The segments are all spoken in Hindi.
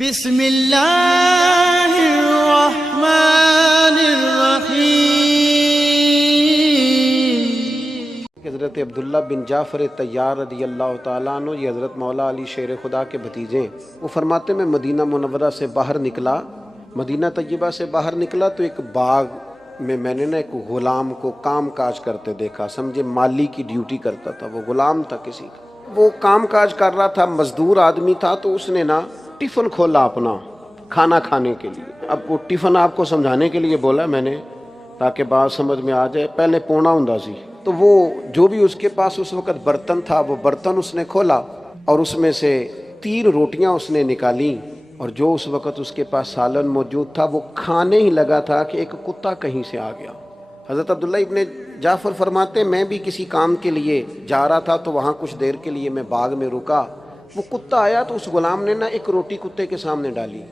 बिस्मिल्लाहिर्रहमानिर्रहीम। हज़रत अब्दुल्ला बिन जाफ़र तैयार रज़ी अल्लाह तआला अन्हु, ये हज़रत मौला अली शेर खुदा के भतीजे, वो फरमाते मैं मदीना मुनव्वरा से बाहर निकला, मदीना तय्यबा से बाहर निकला तो एक बाग में मैंने ना एक ग़ुलाम को काम काज करते देखा। समझे माली की ड्यूटी करता था, वो ग़ुलाम था किसी का, वो काम काज कर रहा था, मजदूर आदमी था। तो उसने ना टिफ़िन खोला अपना खाना खाने के लिए। अब वो टिफ़िन आपको समझाने के लिए बोला मैंने, ताकि बात समझ में आ जाए। पहले पोना हुंदा सी, तो वो जो भी उसके पास उस वक़्त बर्तन था, वो बर्तन उसने खोला और उसमें से 3 रोटियां उसने निकाली, और जो उस वक़्त उसके पास सालन मौजूद था वो खाने ही लगा था कि एक कुत्ता कहीं से आ गया। हज़रत अब्दुल्ला इब्ने जाफ़र फरमाते मैं भी किसी काम के लिए जा रहा था, तो वहाँ कुछ देर के लिए मैं बाग में रुका। वो कुत्ता आया तो उस गुलाम ने ना एक रोटी कुत्ते के सामने डाली।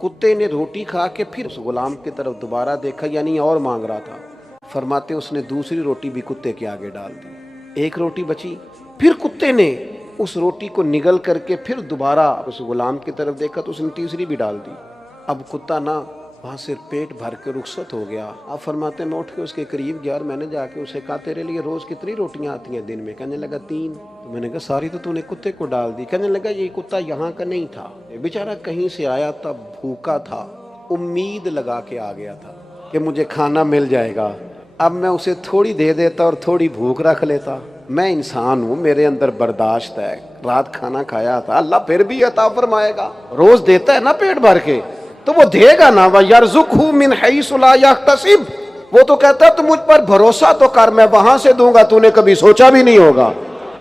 कुत्ते ने रोटी खा के फिर उस गुलाम की तरफ दोबारा देखा, यानी और मांग रहा था। फरमाते उसने दूसरी रोटी भी कुत्ते के आगे डाल दी। एक रोटी बची, फिर कुत्ते ने उस रोटी को निगल करके फिर दोबारा उस गुलाम की तरफ देखा तो उसने तीसरी भी डाल दी। अब कुत्ता ना वहाँ से पेट भर के रुखसत हो गया। आप फरमाते मैं उठ के उसके करीब गया और मैंने जाके उसे कहा तेरे लिए रोज़ कितनी रोटियाँ आती हैं दिन में? कहने लगा 3। तो मैंने कहा सारी तो तूने कुत्ते को डाल दी। कहने लगा ये कुत्ता यहाँ का नहीं था, बेचारा कहीं से आया था, भूखा था, उम्मीद लगा के आ गया था कि मुझे खाना मिल जाएगा। अब मैं उसे थोड़ी दे देता और थोड़ी भूख रख लेता। मैं इंसान हूँ, मेरे अंदर बर्दाश्त है। रात खाना खाया था, अल्लाह फिर भी अता फरमाएगा। रोज देता है ना पेट भर के, तो वो देगा ना। वयरज़ुक़हु मिन हैसु ला यहतसिब, वो तो कहता है तू मुझ पर भरोसा तो कर, मैं वहां से दूंगा, तूने कभी सोचा भी नहीं होगा।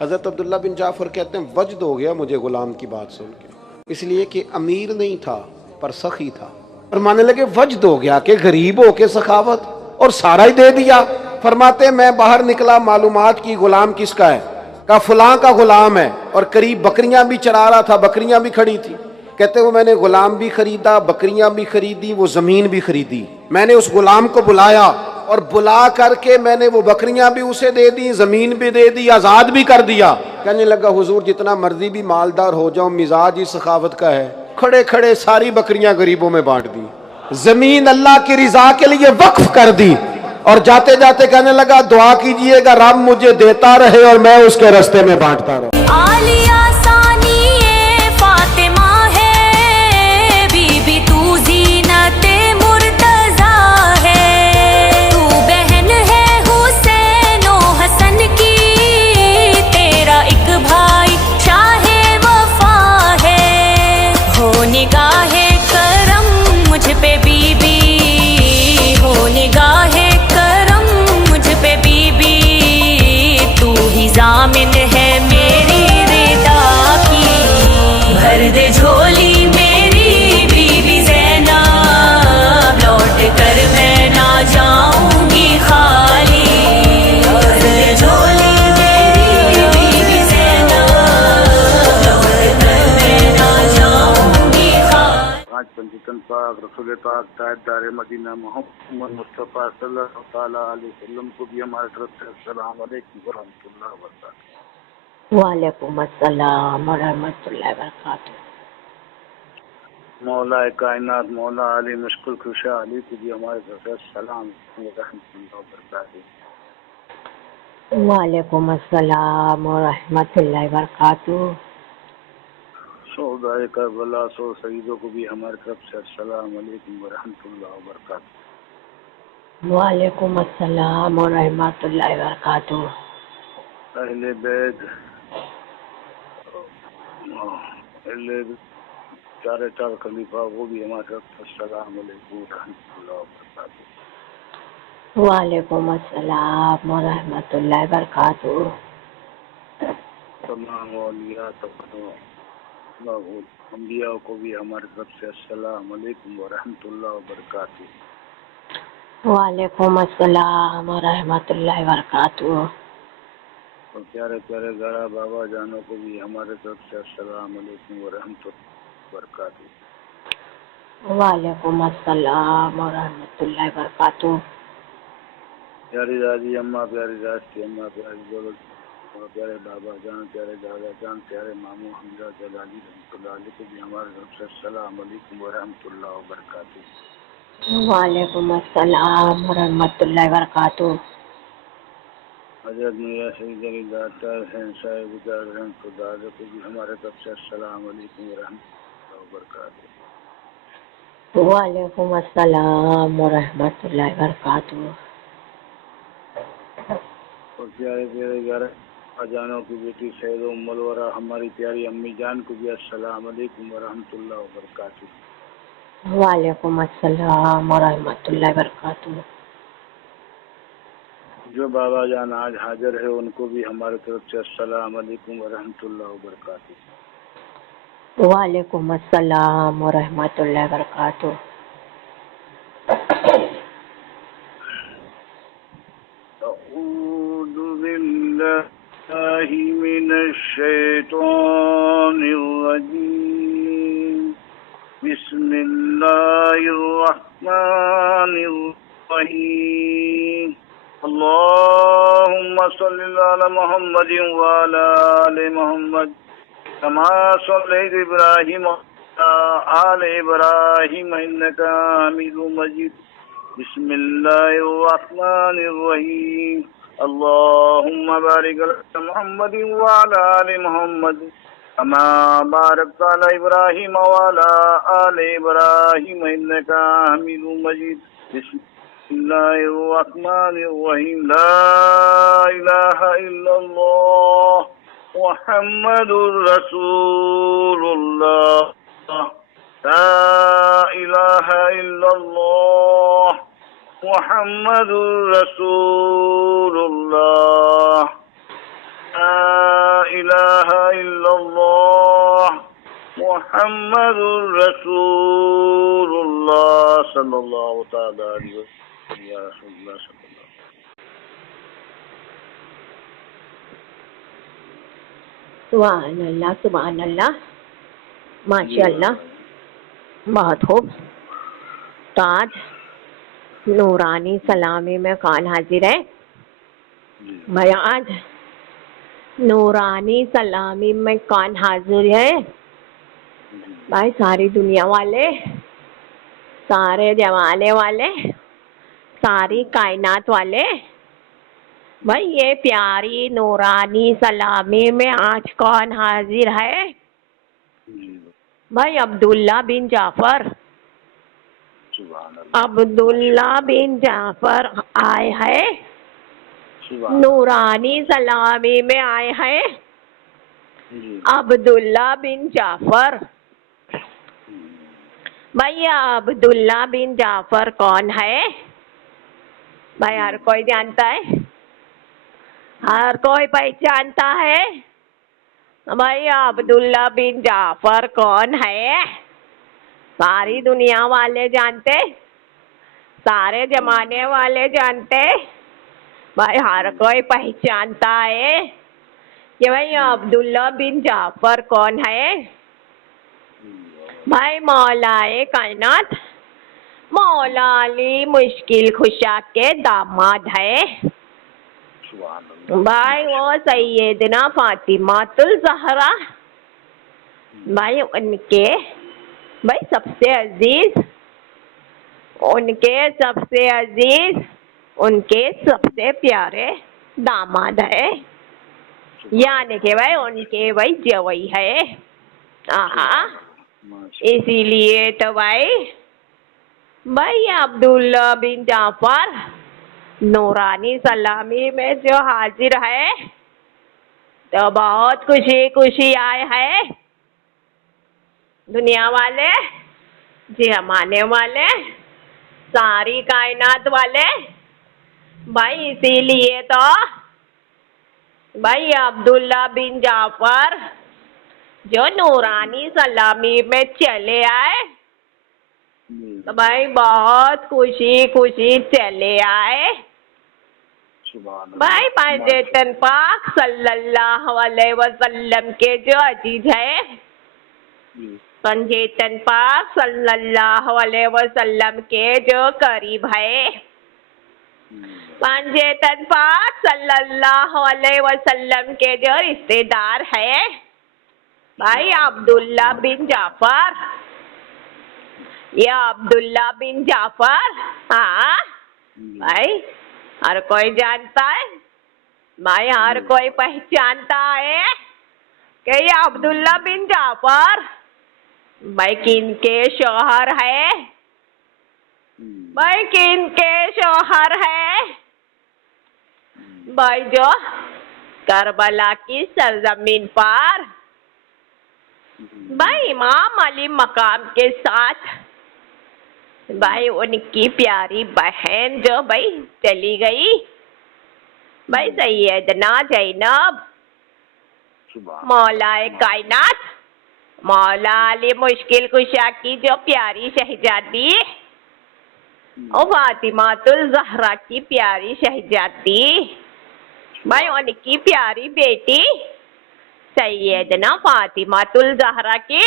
हजरत अब्दुल्ला बिन जाफर कहते हैं वजद हो गया मुझे गुलाम की बात सुन के, इसलिए कि अमीर नहीं था पर सखी था। और मानने लगे वजद हो गया कि गरीब हो के सखावत, और सारा ही दे दिया। फरमाते मैं बाहर निकला, मालूमात की गुलाम किसका है, का फलां का गुलाम है, और करीब बकरियां भी चरा रहा था, बकरियां भी खड़ी थी। कहते वो मैंने गुलाम भी खरीदा, बकरियां भी खरीदी, वो जमीन भी खरीदी। मैंने उस गुलाम को बुलाया और बुला करके मैंने वो बकरियां भी उसे दे दी, जमीन भी दे दी, आजाद भी कर दिया। कहने लगा हुजूर जितना मर्जी भी मालदार हो जाओ, मिजाज ही सखावत का है। खड़े खड़े सारी बकरियां गरीबों में बांट दी, जमीन अल्लाह की रिजा के लिए वक्फ कर दी, और जाते जाते कहने लगा दुआ कीजिएगा रब मुझे देता रहे और मैं उसके रास्ते में बांटता रहूं। जामिन है मेरी रिदा की, भर दे झोली मेरी बीबी ज़ैनब, लौट कर मैं ना जाऊंगी खाली। भर दे झोली मेरी बीबी ज़ैनब, लौट कर मैं ना जाऊंगी खाली। आज पंचतन पाक रसूल पाक ताजदार मदीना मोहम्मद मुस्तफ़ा सल्लल्लाहु तआला अलैहि वसल्लम को भी हमारे तरफ से अस्सलाम वालेकुम व रहमतुल्लाहि व बरकातहू। वालेकुम अस्सलाम व रहमतुल्लाहि व बरकातहू। मौला कायनात मौला अली मुश्किल खुशा अली को भी हमारे तरफ से अस्सलाम व रहमतुल्लाहि व बरकातहू। वालेकुम अस्सलाम व रहमतुल्लाहि व बरकातहू। शोहदाए करबला सो शहीदों को भी हमारी तरफ से अस्सलाम वालेकुम व रहमतुल्लाहि व बरकातहू। वालेकुम अस्सलाम व रहमतुल्लाहि व बरकातहू। अहले बैत चार खलीफा वो भी हमारी तरफ से अस्सलाम वालेकुम व रहमतुल्लाहि व बरकातहू। वालेकुम अस्सलाम व रहमतुल्लाहि व बरकातहू। तमाम औलिया अंबिया को भी हमारी तरफ से अस्सलाम वालेकुम व रहमतुल्लाहि व बरकातहू। वालेकुम अस्सलाम व रहमतुल्लाहि व बरकातहू। और प्यारे प्यारे ज़रा बाबा जानों को भी हमारे तरफ से अस्सलाम वालेकुम व रहमतुल्लाहि व बरकातहू। वालेकुम अस्सलाम व रहमतुल्लाहि व बरकातहू। प्यारी दादी अम्मा, प्यारी रास्ती अम्मा, प्यारी दौलत और प्यारे बाबा जान, प्यारे दादा जान, प्यारे मामू हमजा जलाली रहमतुल्लाह अलैह को भी हमारे तरफ से अस्सलाम वालेकुम व रहमतुल्लाह व बरकातुहू। वालेकुम अस्सलाम व रहमतुल्लाहि व बरकातुहू। हजरत मियां सईद अली दाता हुसैन साहिब गुजार रहमतुल्लाह अलैह को भी हमारे तरफ से अस्सलाम वालेकुम व रहमतुल्लाह व बरकातुहू। वालेकुम अस्सलाम व रहमतुल्लाहि व बरकातुहू। और प्यारे प्यारे 11 अजानों की बेटी सैयद उम्मुल वरा हमारी प्यारी अम्मी जान को भी अस्सलाम वालेकुम व रहमतुल्लाह व बरकातुहू। वालेकुम अस्सलाम व रहमतुल्लाहि व बरकातुहू। जो बाबा जान आज हाजिर है उनको भी हमारे तरफ से अस्सलाम वालेकुम व रहमतुल्लाह व बरकातुहू। वालेकुम अस्सलाम व रहमतुल्लाहि व बरकातुहू। अऊज़ु बिल्लाहि मिनश शैतानिर रजीम। बिस्मिल्लाहिर रहमानिर रहीम। अल्लाहुम्मा सल्लि अला मुहम्मदिन व अला आलि मुहम्मद कमा सल्लैता इब्राहीम व अला आलि इब्राहीम इन्नका हमीदुम मजीद। बिस्मिल्लाहिर्रहमानिर्रहीम। अल्लाहुम्मा बारिक अला मुहम्मदिन व अला आलि मुहम्मद कमा बारकता अला इब्राहीम व अला आलि इब्राहीम इन्नका हमीदुम मजीद। बिस्मिल्लाहिर्रहमानिर्रहीम। ला इलाहा इल्लल्लाह मुहम्मदुर रसूलुल्लाह। ला इलाहा इल्लल्लाह मुहम्मदुर रसूलुल्लाह। ला इलाहा इल्लल्लाह मुहम्मदुर रसूलुल्लाह सल्लल्लाहु तआला अलैहि वसल्लम। या रसूलुल्लाह सल्लल्लाहु। सुभान अल्लाह, माशाअल्लाह, बहुत खूब। तो आज नूरानी सलामी में कौन हाजिर है भाई? आज नूरानी सलामी में कौन हाजिर है भाई? सारी दुनिया वाले, सारे जमाने वाले, सारी कायनात वाले भाई। ये प्यारी नूरानी सलामी में आज कौन हाजिर है भाई? अब्दुल्ला बिन जाफर। अब्दुल्ला बिन जाफर आए हैं, नूरानी सलामी में आए हैं। अब्दुल्ला बिन जाफर भाई, अब्दुल्ला बिन जाफर कौन है भाई? हर कोई जानता है, हर कोई पहचानता है भाई। अब्दुल्ला बिन जाफर कौन है? सारी दुनिया वाले जानते, सारे जमाने वाले जानते भाई। हर कोई पहचानता है कि भाई अब्दुल्ला बिन जाफर कौन है भाई? मौलाए कायनात, मौला अली मुश्किल खुशा के दामाद है भाई। वो सैयदना फातिमातुल ज़हरा भाई, उनके भाई सबसे अजीज, उनके सबसे अजीज, उनके सबसे प्यारे दामाद है, यानी कि भाई उनके भाई जवई है। इसीलिए तो भाई अब्दुल्ला बिन जाफर नूरानी सलामी में जो हाजिर है तो बहुत खुशी खुशी आए हैं दुनिया वाले, जमाने वाले, सारी कायनात वाले भाई। इसीलिए तो भाई अब्दुल्ला बिन जाफर जो नूरानी सलामी में चले आए तो भाई बहुत खुशी खुशी चले आए भाई। पंजतन पाक सल्लल्लाहु अलैहि वसल्लम के जो अजीज है, पंजतन पाक सल्लल्लाहु अलैहि वसल्लम के जो करीब है पंजेतन पाक सल्लल्लाहु अलैहि वसल्लम के जो रिश्तेदार है भाई अब्दुल्ला बिन जाफर, ये अब्दुल्ला बिन जाफर, हाँ भाई हर कोई जानता है भाई, हर कोई पहचानता है कि ये अब्दुल्ला बिन जाफर भाई किनके शौहर है, भाई किनके शौहर है भाई, जो करबला की सरजमीन पर भाई इमाम अली मकाम के साथ भाई उनकी प्यारी बहन जो भाई चली गई भाई सैयदना ज़ैनब मौलाए कायनात मौला अली मुश्किल कुशा की जो प्यारी शहजादी और फातिमातुल ज़हरा की प्यारी शहजादी भाई उनकी प्यारी बेटी सैयदना फातिमातुल ज़हरा की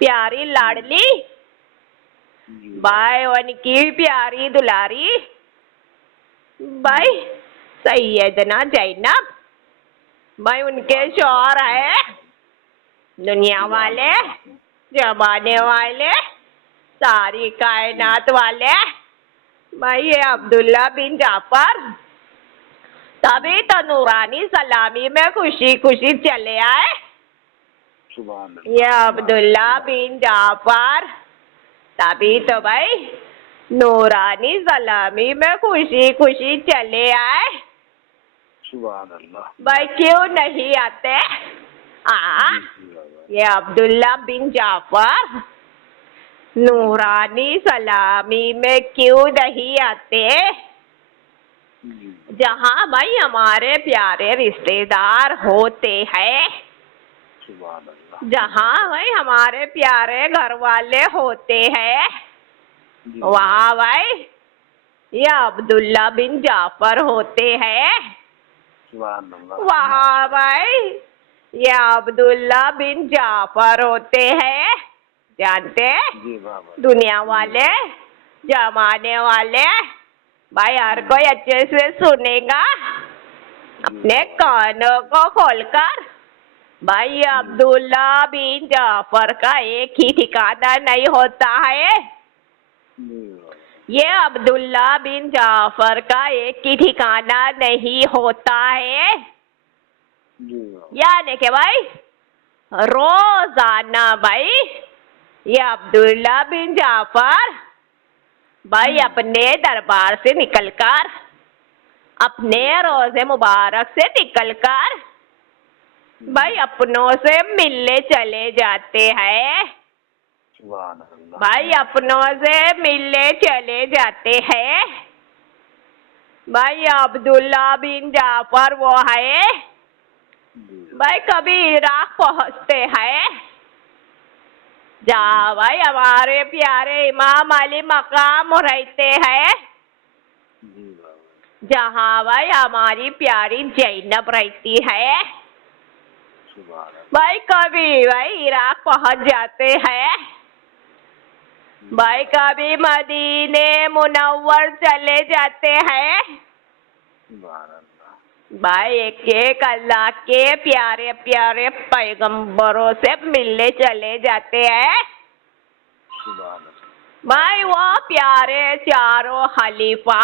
प्यारी लाडली भाई उनकी प्यारी दुलारी भाई सैयदना ज़ैनब भाई उनके शौहर है दुनिया वाले जमाने वाले सारी कायनात वाले भाई ये अब्दुल्ला बिन जाफर, तभी तो नूरानी सलामी में खुशी खुशी चले आए। ये अब्दुल्ला बिन जाफर तभी तो भाई नूरानी सलामी में खुशी खुशी चले आए। भाई क्यों नहीं आते? ये अब्दुल्ला बिन जाफर नूरानी सलामी में क्यों नहीं आते? जहाँ भाई हमारे प्यारे रिश्तेदार होते हैं, जहाँ भाई हमारे प्यारे घर वाले होते हैं, वहाँ भाई ये अब्दुल्ला बिन जाफर होते हैं। वहाँ भाई ये अब्दुल्ला बिन जाफर होते हैं। जानते दुनिया वाले जमाने वाले भाई हर कोई अच्छे से सुनेगा अपने कानों को खोलकर। भाई अब्दुल्ला बिन जाफर का एक ही ठिकाना नहीं होता है, ये अब्दुल्ला बिन जाफर का एक ही ठिकाना नहीं होता है। यानी कि भाई रोजाना भाई ये अब्दुल्ला बिन जाफर भाई अपने दरबार से निकलकर अपने रोजे मुबारक से निकलकर भाई अपनों से मिलने चले जाते हैं। भाई अपनों से मिलने चले जाते हैं। भाई अब्दुल्ला बिन जाफर वो है भाई कभी इराक पहुंचते हैं, जहाँ भाई हमारे प्यारे इमाम अली मकाम रहते हैं, जहाँ भाई हमारी प्यारी ज़ैनब रहती है। भाई कभी भाई इराक पहुंच जाते हैं, भाई कभी मदीने मुनव्वर चले जाते हैं। भाई एक एक अल्लाह के प्यारे प्यारे पैगंबरों से मिलने चले जाते हैं। भाई वो प्यारे चारों खलीफा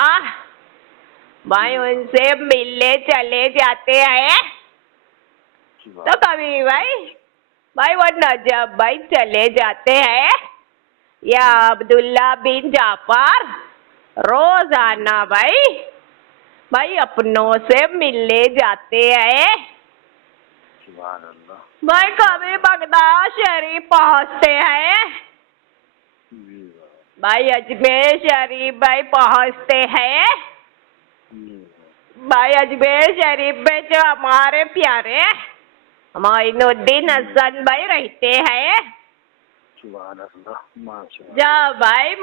भाई उनसे मिलने चले जाते हैं। तो कभी भाई वो नजब भाई चले जाते हैं। या अब्दुल्ला बिन जाफर रोजाना भाई अपनों से मिलने जाते हैं। भाई कभी बगदाद शरीफ पहुंचते हैं, भाई अजमेर शरीफ भाई पहुंचते हैं। भाई अजमेर शरीफ में जो हमारे प्यारे मोइनुद्दीन हसन भाई रहते हैं, जब भाई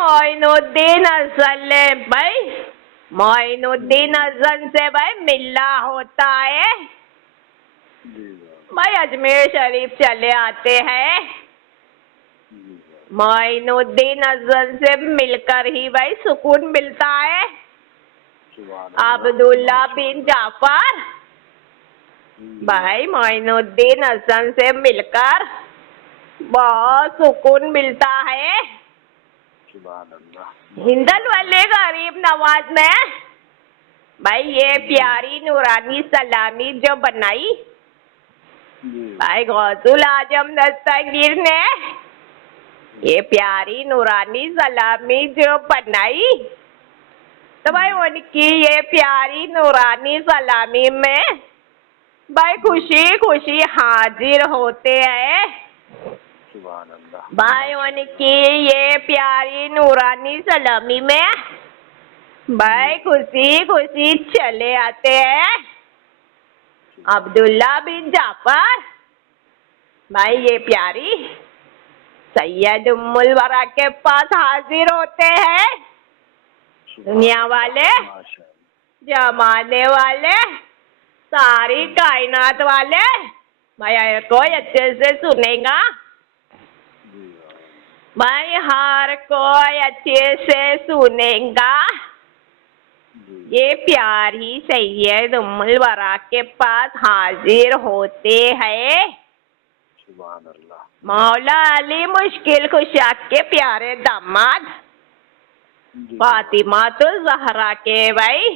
मोइनुद्दीन हसन से भाई मिलना होता है, भाई अजमेर शरीफ चले आते हैं। मोइनुद्दीन हसन से मिलकर ही भाई सुकून मिलता है। अब्दुल्ला बिन जाफर भाई मोइनुद्दीन हसन से मिलकर बहुत सुकून मिलता है। हिंदल वाले गरीब नवाज ने भाई ये प्यारी नूरानी सलामी जो बनाई भाई गौसुल आजम दस्तगीर ने ये प्यारी नूरानी सलामी जो बनाई तो भाई उनकी ये प्यारी नूरानी सलामी में भाई खुशी खुशी हाजिर होते हैं। भाई उनकी ये प्यारी नूरानी सलामी में भाई खुशी खुशी चले आते हैं। अब्दुल्ला बिन जाफर भाई ये प्यारी सैयद उम्मुल वरा के पास हाजिर होते हैं। दुनिया वाले, जमाने वाले, सारी कायनात वाले भाई कोई अच्छे से सुनेगा। भाई हर कोई अच्छे से सुनेगा। ये प्यारी सैयद उम्मुल वरा के पास हाजिर होते हैं। मौला अली मुश्किल कुशा के प्यारे दामाद फातिमा तो जहरा के भाई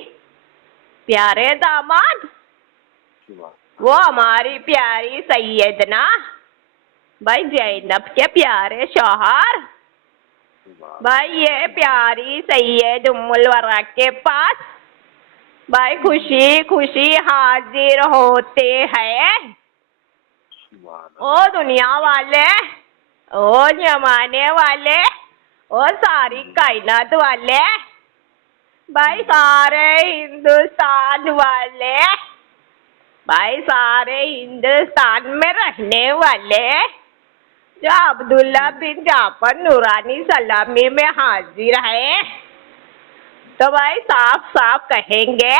प्यारे दामाद वो हमारी प्यारी सैयदना भाई जैनब के प्यारे शौहर भाई ये प्यारी सैयद उम्मुल वरा के पास भाई खुशी खुशी हाजिर होते हैं। ओ दुनिया वाले, ओ जमाने वाले, ओ सारी कायनात वाले भाई सारे हिंदुस्तान वाले भाई सारे हिंदुस्तान में रहने वाले जो अब्दुल्ला बिन जाफर नूरानी सलामी में हाजिर है तो भाई साफ साफ कहेंगे,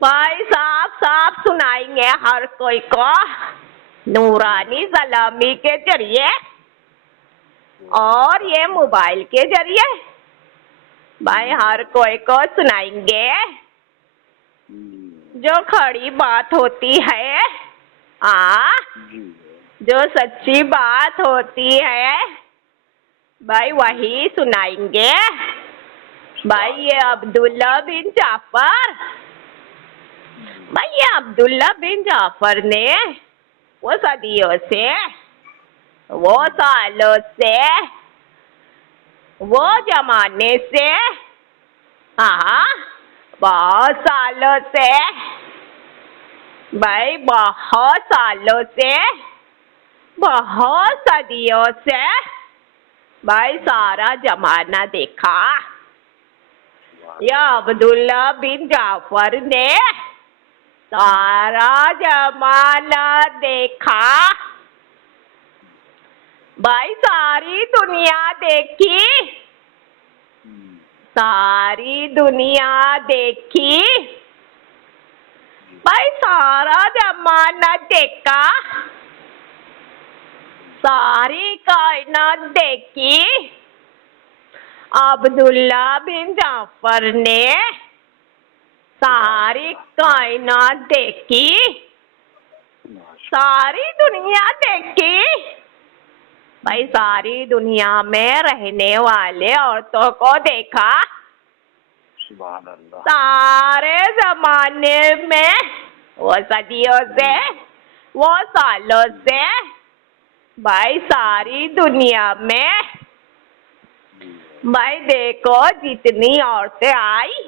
भाई साफ साफ सुनाएंगे हर कोई को नूरानी सलामी के जरिए और ये मोबाइल के जरिए भाई हर कोई को सुनाएंगे जो खड़ी बात होती है। जो सच्ची बात होती है भाई वही सुनाएंगे। भाई ये अब्दुल्ला बिन जाफर भाई ये अब्दुल्ला बिन जाफर ने वो सदियों से, वो सालों से, वो जमाने से, बहुत सालों से भाई बहुत सालों से, बहुत सदियों से भाई सारा जमाना देखा। या अब्दुल्ला बिन जाफर ने सारा जमाना देखा। भाई सारी दुनिया देखी, सारी दुनिया देखी भाई सारा जमाना देखा, सारी कायनात देखी। अब्दुल्ला बिन जाफर ने सारी कायनात देखी, सारी दुनिया देखी भाई सारी दुनिया में रहने वाले औरतों को देखा। सारे जमाने में वो सदियों से, वो सालों से भाई सारी दुनिया में भाई देखो जितनी औरतें आई,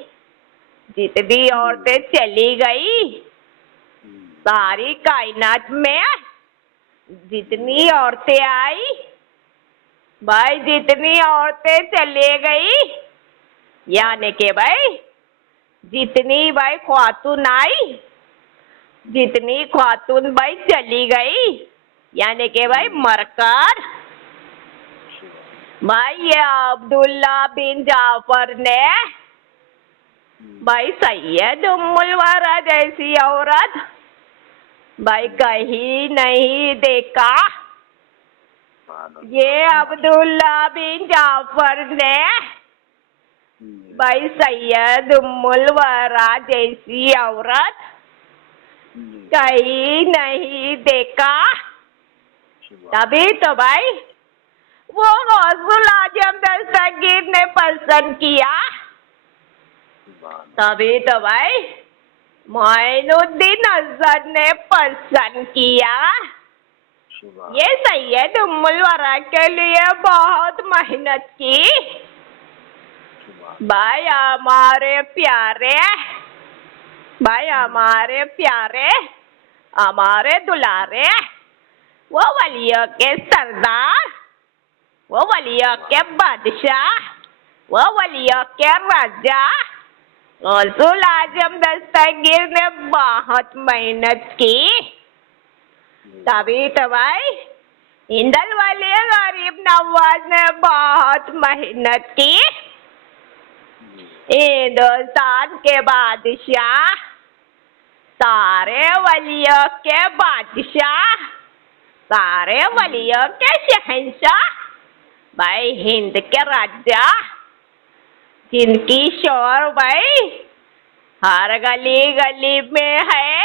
जितनी औरतें चली गई, सारी कायनात में जितनी औरतें आई भाई जितनी औरतें चले गई, यानी के भाई जितनी भाई ख्वातून आई, जितनी ख्वातून भाई चली गई, यानी के भाई मरकर भाई ये अब्दुल्ला बिन जाफर ने भाई सैयद उम्मुल वरा जैसी औरत भाई कहीं नहीं देखा। ये अब्दुल्ला बिन जाफर ने भाई सैयद उम्मुल वरा जैसी औरत कहीं नहीं देखा। तभी तो भाई वो गौसुल आजम दस्तगीर ने पसंद किया। तभी तो भाई मोइनुद्दीन अजहर ने पसंद किया। ये सैयद उम्मुल वरा के लिए बहुत मेहनत की। भाई हमारे प्यारे, भाई हमारे प्यारे, हमारे दुलारे, वो वलियों के सरदार, वो वलियों के बादशाह, वो वलियों के राजा गौसुल आजम दस्तगीर ने बहुत मेहनत की। तभी तो भाई इंदल वाले गरीब नवाज ने बहुत मेहनत की। हिंदुस्तान के बादशाह, सारे वलियों के बादशाह, सारे वलियों के शहंशाह, भाई हिंद के राजा, जिनकी शोर भाई हर गली गली में है,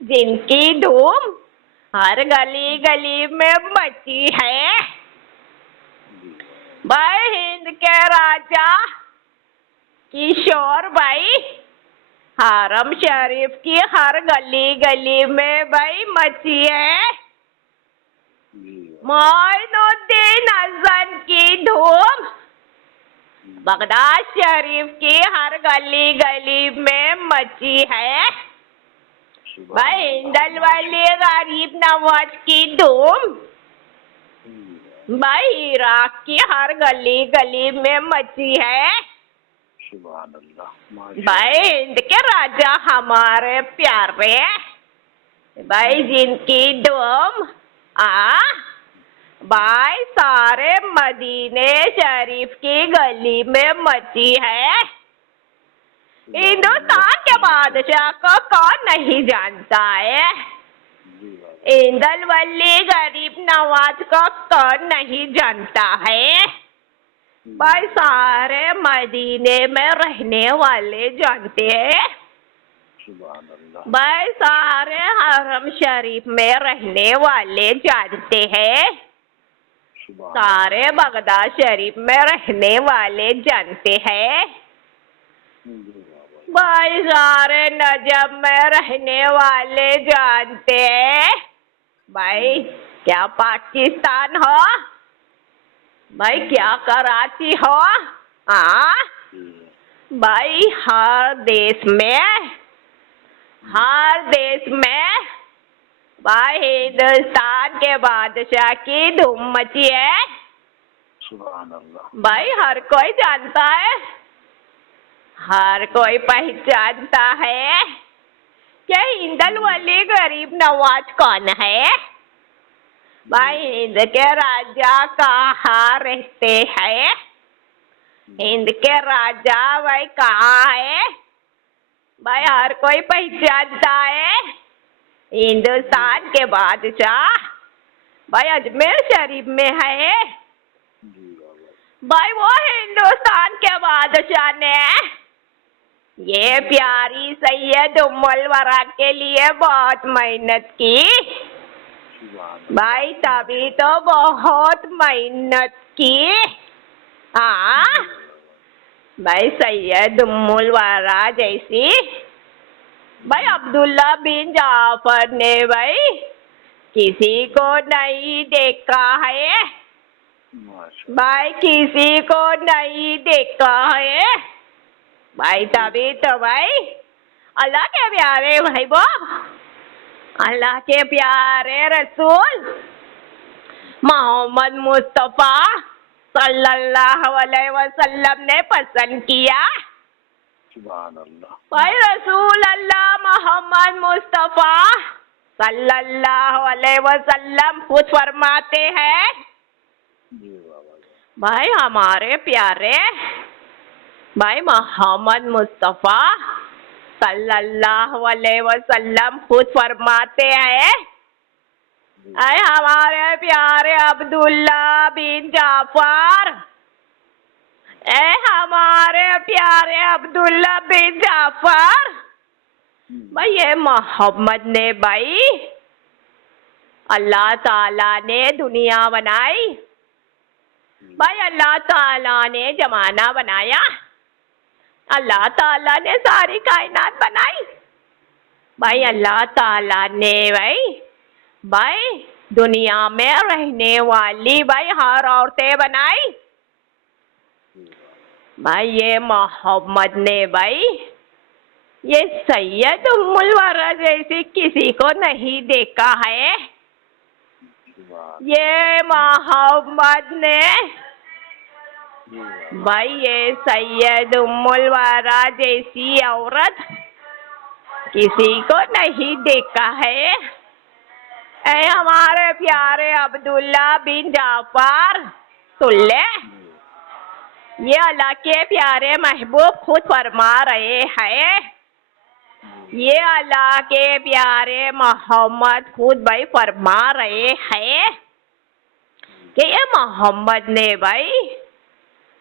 जिनकी धूम हर गली गली में मची है। भाई हिंद के राजा की शोर भाई हरम शरीफ की हर गली गली में भाई मची है। मोइनुद्दीन अजहर की धूम बगदाद शरीफ की हर गली गली में मची है। भाई इंदल वाले गरीब नवाज की धूम भाई इराक की हर गली गली में मची है। भाई हिंद के राजा हमारे प्यारे, भाई जिनकी धूम भाई सारे मदीने शरीफ की गली में मची है। हिंदुस्तान के बादशाह को कौन नहीं जानता है। इंदल वली गरीब नवाज को कौन नहीं जानता है। भाई सारे मदीने में रहने वाले जानते हैं। भाई सारे हरम शरीफ में रहने वाले जानते हैं। सारे बगदाद शरीफ में रहने वाले जानते हैं। भाई सारे नजब में रहने वाले जानते हैं। भाई क्या पाकिस्तान हो, भाई क्या कराची हो, भाई हर देश में भाई हिंदुस्तान के बादशाह की धूम मची है। भाई हर कोई जानता है, हर कोई पहचानता है कि इंदल वली गरीब नवाज कौन है। भाई हिंद के राजा कहाँ रहते हैं, हिंद के राजा भाई कहाँ है। भाई हर कोई पहचानता है। हिंदुस्तान के बादशाह भाई अजमेर शरीफ में है। भाई वो हिंदुस्तान के बादशाह ने ये प्यारी सैयद उम्मुल वरा के लिए बहुत मेहनत की। भाई तभी तो बहुत मेहनत की। भाई सैयद उम्मुल वरा जैसी भाई अब्दुल्ला बिन जाफर ने भाई किसी को नहीं देखा है। भाई किसी को नहीं देखा है। भाई तभी तो भाई अल्लाह के प्यारे भाई वो अल्लाह के प्यारे रसूल मोहम्मद मुस्तफा सल्लल्लाहु अलैहि वसल्लम ने पसंद किया। भाई रसूल अल्लाह मोहम्मद मुस्तफा सल्लल्लाहु अलैहि वसल्लम खुद फरमाते हैं। भाई हमारे प्यारे भाई मोहम्मद मुस्तफा सल्लल्लाहु अलैहि वसल्लम खुद फरमाते हैं, अरे हमारे प्यारे अब्दुल्ला बिन जाफर ए हमारे प्यारे अब्दुल्ला बिन जाफर, भाई ये मोहम्मद ने भाई अल्लाह ताला ने दुनिया बनाई, भाई अल्लाह ताला ने जमाना बनाया, अल्लाह ताला ने सारी कायनात बनाई, भाई अल्लाह ताला ने भाई दुनिया में रहने वाली भाई हर औरतें बनाई, भाई ये मोहम्मद ने भाई ये सैयद उम्मुल वरा जैसी किसी को नहीं देखा है। ये मोहम्मद ने भाई ये सैयद उम्मुल वरा जैसी औरत किसी को नहीं देखा है। ऐ हमारे प्यारे अब्दुल्ला बिन जाफर, सुन ले, ये अल्लाह के प्यारे महबूब खुद फरमा रहे हैं, ये अल्लाह के प्यारे मोहम्मद खुद भाई फरमा रहे हैं कि ये मोहम्मद ने भाई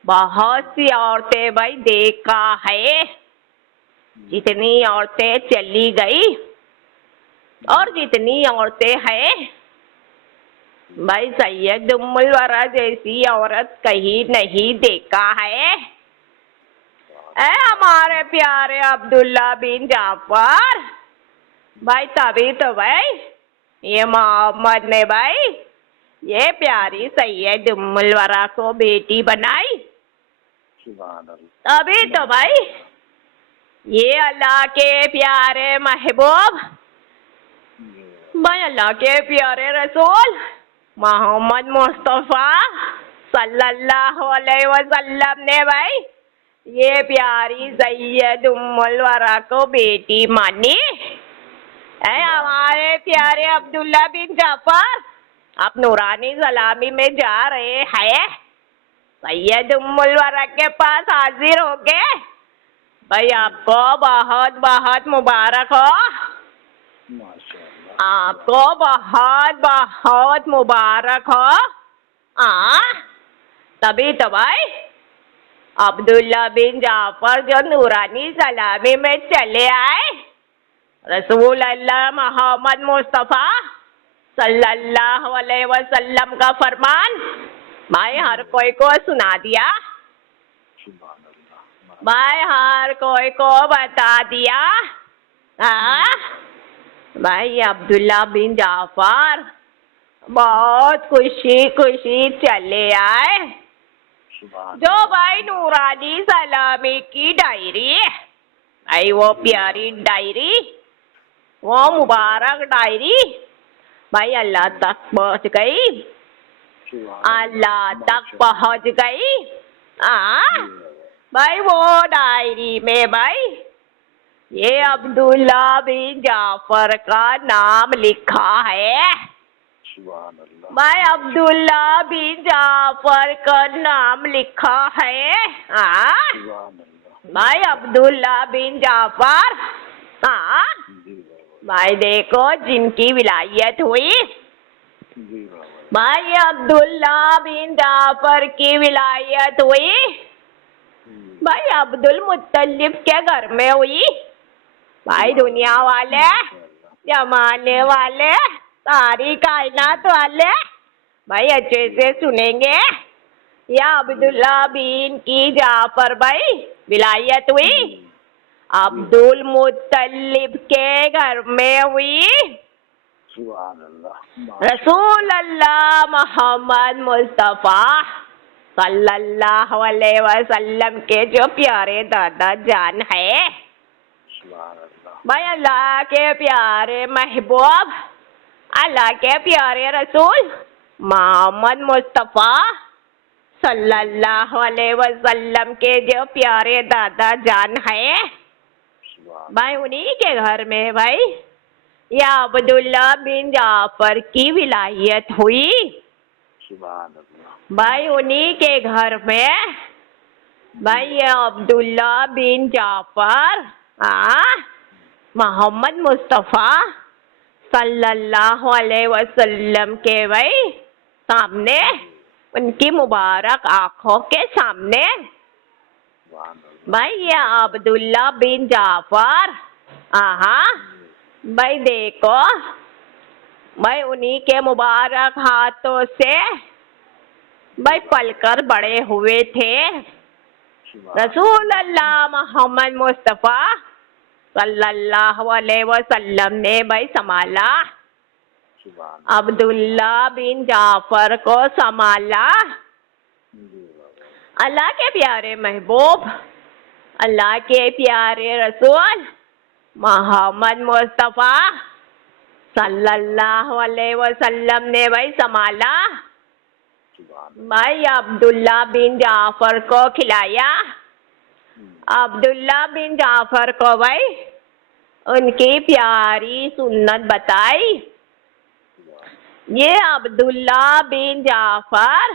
बहुत सी औरतें भाई देखा है, जितनी औरतें चली गई और जितनी औरतें हैं भाई सैयद उम्मुल वरा जैसी औरत कहीं नहीं देखा है। ऐ हमारे प्यारे अब्दुल्ला बिन जाफर, भाई तभी तो भाई ये मोहम्मद ने भाई ये प्यारी सैयद उम्मुल वरा को बेटी बनाई, तभी तो भाई ये अल्लाह के प्यारे महबूब भाई अल्लाह के प्यारे रसूल मोहम्मद मुस्तफ़ा सल्लल्लाहु अलैहि वसल्लम ने भाई ये प्यारी सैयद उम्मुल वरा को बेटी मानी। है हमारे प्यारे अब्दुल्ला बिन जाफर, आप नूरानी सलामी में जा रहे हैं, सैयद उम्मुल वरा के पास हाजिर हो गए, भाई आपको बहुत बहुत मुबारक हो, आपको बहुत बहुत मुबारक हो। तभी तो भाई अब्दुल्ला बिन जाफर जो नूरानी सलामी में चले आए, रसूल अल्लाह मोहम्मद मुस्तफ़ा सल्लल्लाहु अलैहि वसल्लम का फरमान भाई हर कोई को सुना दिया, भाई हर कोई को बता दिया। भाई अब्दुल्ला बिन जाफर बहुत खुशी खुशी चले आए, जो भाई नूरानी सलामी की डायरी, भाई वो प्यारी डायरी, वो मुबारक डायरी भाई अल्लाह तक पहुंच गई, अल्लाह तक पहुंच गई। भाई वो डायरी में भाई ये अब्दुल्ला बिन जाफर का नाम लिखा है, भाई अब्दुल्ला बिन जाफर का नाम लिखा है। भाई अब्दुल्ला बिन जाफर, भाई देखो जिनकी विलायत हुई, भाई अब्दुल्ला बिन जाफर की विलायत हुई भाई अब्दुल मुत्तलिब के घर में हुई। भाई दुनिया वाले, जमाने वाले, सारी कायनात वाले भाई अच्छे से सुनेंगे, या अब्दुल्ला बिन की जाफर भाई विलायत हुई अब्दुल मुत्तलिब के घर में हुई, रसूल अल्लाह मोहम्मद मुस्तफ़ा सल्लल्लाहु अलैहि वसल्लम के जो प्यारे दादा जान है, भाई अल्लाह के प्यारे महबूब, अल्लाह के प्यारे रसूल मोहम्मद मुस्तफ़ा सल्लल्लाहु अलैहि वसल्लम के जो प्यारे दादा जान है, भाई उन्हीं के घर में भाई या अब्दुल्ला बिन जाफर की विलायत हुई। भाई उन्हीं के घर में भाई ये अब्दुल्ला बिन जाफर मोहम्मद मुस्तफ़ा सल्लल्लाहु अलैहि वसल्लम के भाई सामने, उनकी मुबारक आँखों के सामने भाई ये अब्दुल्ला बिन जाफर, भाई देखो, भाई उन्हीं के मुबारक हाथों से भाई पलकर बड़े हुए थे। रसूल अल्लाह मोहम्मद मुस्तफ़ा सल्लल्लाहु अलैहि वसल्लम ने भाई संभाला, अब्दुल्ला बिन जाफर को संभाला। अल्लाह के प्यारे महबूब, अल्लाह के प्यारे रसूल मोहम्मद मुस्तफ़ा सल्लल्लाहु अलैहि वसल्लम ने भाई संभाला, भाई अब्दुल्ला बिन जाफर को खिलाया। अब्दुल्ला बिन जाफर को भाई उनकी प्यारी सुन्नत बताई। ये अब्दुल्ला बिन जाफर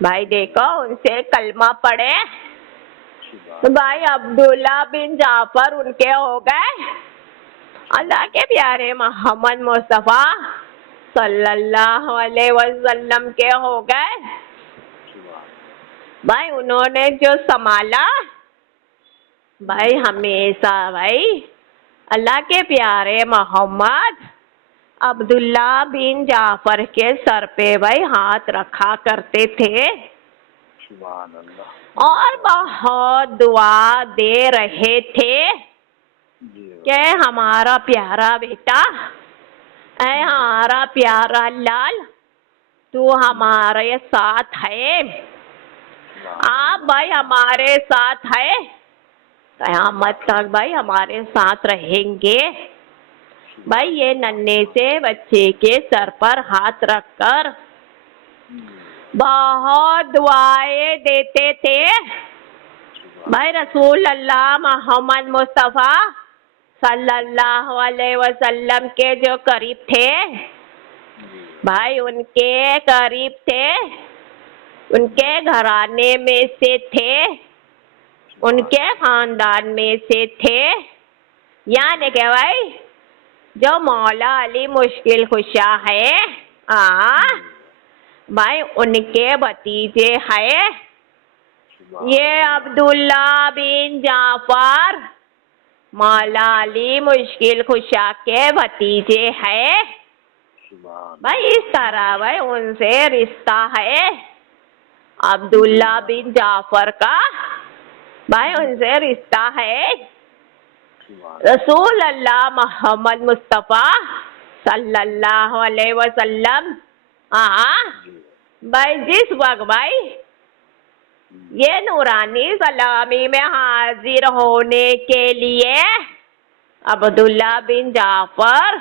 भाई देखो उनसे कलमा पढ़े तो भाई अब्दुल्ला बिन जाफर उनके हो गए अल्लाह के प्यारे मोहम्मद मुस्तफ़ा सल्लल्लाहु अलैहि वसल्लम के हो गए। भाई उन्होंने जो संभाला भाई हमेशा भाई अल्लाह के प्यारे मोहम्मद अब्दुल्ला बिन जाफर के सर पे भाई हाथ रखा करते थे और बहुत दुआ दे रहे थे कि हमारा प्यारा बेटा, ऐ हमारा प्यारा लाल, तू हमारे साथ है, आप भाई हमारे साथ है, क़यामत तक भाई हमारे साथ रहेंगे। भाई ये नन्हे से बच्चे के सर पर हाथ रखकर बहुत दुआएं देते थे। भाई रसूल अल्लाह मोहम्मद मुस्तफ़ा सल्लल्लाहु अलैहि वसल्लम के जो करीब थे, भाई उनके करीब थे, उनके घराने में से थे, उनके खानदान में से थे, यानी कि भाई जो मौला अली मुश्किल कुशा है भाई उनके भतीजे है। ये अब्दुल्ला बिन जाफर मौला अली मुश्किल कुशा के भतीजे है। भाई इस तरह भाई उनसे रिश्ता है अब्दुल्ला बिन जाफर का, भाई उनसे रिश्ता है। रसूल अल्लाह मोहम्मद मुस्तफ़ा सल्लल्लाहु अलैहि वसल्लम भाई जिस वक्त भाई ये नूरानी सलामी में हाजिर होने के लिए अब्दुल्ला बिन जाफर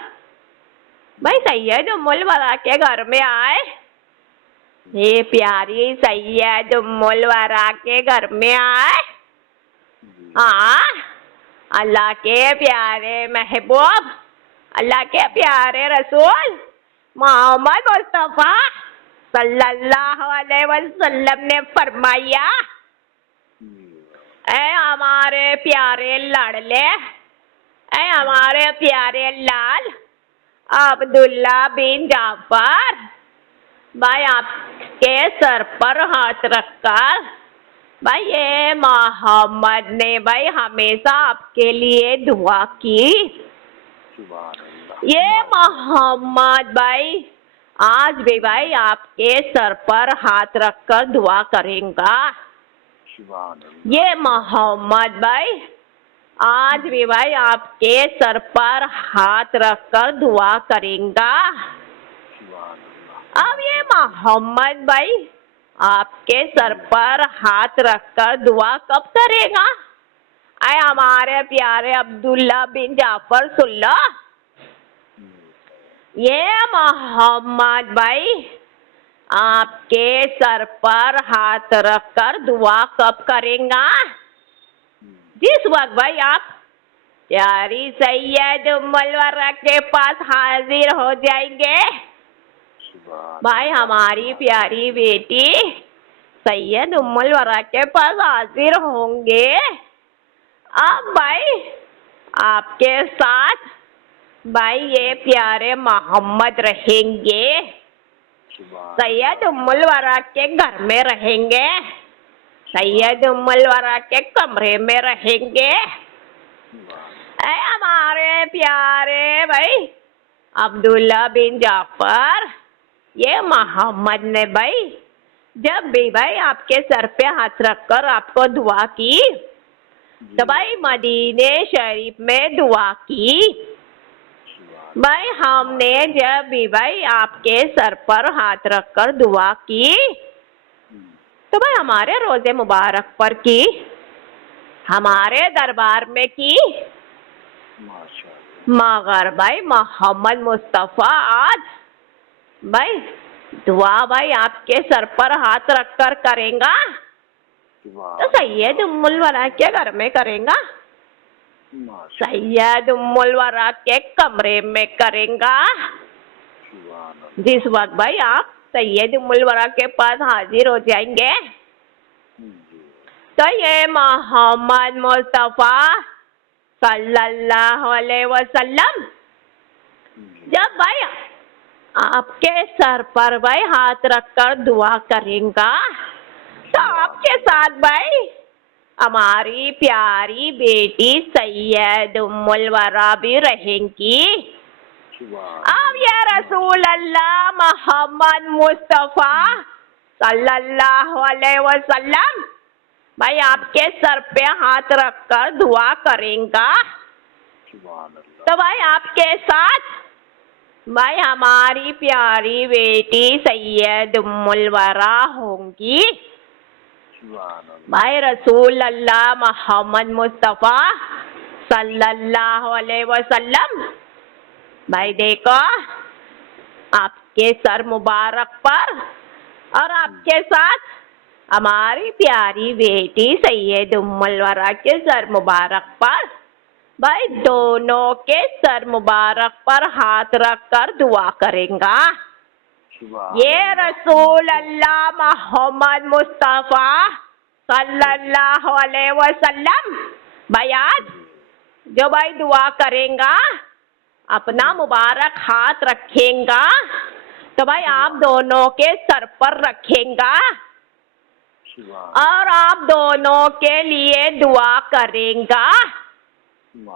भाई सैयद उम्मुल वरा के घर में आए, ये प्यारी सैयद उम्मुल वरा के घर में आए। अल्लाह के प्यारे महबूब, अल्लाह के प्यारे रसूल मोहम्मद मुस्तफ़ा सल्लल्लाहु अलैहि वसल्लम ने फरमाया, ऐ हमारे प्यारे लाडले, ऐ हमारे प्यारे लाल अब्दुल्ला बिन जाफर, भाई आपके सर पर हाथ रखकर भाई ये मोहम्मद ने भाई हमेशा आपके लिए दुआ की। ये मोहम्मद भाई आज भी भाई आपके सर पर हाथ रखकर दुआ करेगा। ये मोहम्मद भाई आज भी भाई आपके सर पर हाथ रखकर दुआ करेगा। अब ये मोहम्मद भाई आपके सर पर हाथ रखकर दुआ कब करेगा? आए हमारे प्यारे अब्दुल्ला बिन जाफर सुल्ला, ये मोहम्मद भाई आपके सर पर हाथ रखकर दुआ कब करेगा? जिस वक्त भाई आप प्यारी सैयद उम्मुल वरा के पास हाजिर हो जाएंगे, भाई हमारी प्यारी बेटी सैयद उम्मुल वरा के पास हाजिर होंगे। अब भाई आपके साथ भाई ये प्यारे मोहम्मद रहेंगे, सैयद उम्मुल वरा के घर में रहेंगे। सैयद उम्मुल वरा के कमरे में रहेंगे। ऐ हमारे प्यारे भाई अब्दुल्ला बिन जाफर, ये मोहम्मद ने भाई जब भी भाई आपके सर पे हाथ रखकर आपको दुआ की तो भाई मदीने शरीफ में दुआ की। भाई हमने जब भी भाई आपके सर पर हाथ रखकर दुआ की तो भाई हमारे रोजे मुबारक पर की, हमारे दरबार में की, मगर भाई मोहम्मद मुस्तफ़ा आज भाई दुआ भाई आपके सर पर हाथ रखकर करेगा तो सैयद उम्मुल वरा के घर में करेगा, सैयद उम्मुल वरा के कमरे में करेगा। जिस वक्त भाई आप सैयद उम्मुल वरा के पास हाजिर हो जाएंगे तो ये मोहम्मद मुस्तफ़ा सल्लल्लाहु अलैहि वसल्लम जब भाई आपके सर पर भाई हाथ रखकर दुआ करेगा तो आपके साथ भाई हमारी प्यारी बेटी सैयद उम्मुल वरा भी रहेंगी। अब या रसूल अल्लाह मोहम्मद मुस्तफ़ा सल्लल्लाहु अलैहि वसल्लम भाई आपके सर पे हाथ रखकर दुआ करेगा तो भाई आपके साथ भाई हमारी प्यारी बेटी सैयद उम्मुल वरा होंगी। भाई रसूल अल्लाह मोहम्मद मुस्तफ़ा सल्लल्लाहु अलैहि वसल्लम भाई देखो आपके सर मुबारक पर और आपके साथ हमारी प्यारी बेटी सैयद उम्मुल वरा के सर मुबारक पर भाई दोनों के सर मुबारक पर हाथ रखकर दुआ करेगा। ये रसूल अल्लाह मोहम्मद मुस्तफ़ा सल्लल्लाहु अलैहि वसल्लम भाई आज जो भाई दुआ करेगा अपना मुबारक हाथ रखेगा तो भाई आप दोनों के सर पर रखेगा और आप दोनों के लिए दुआ करेगा।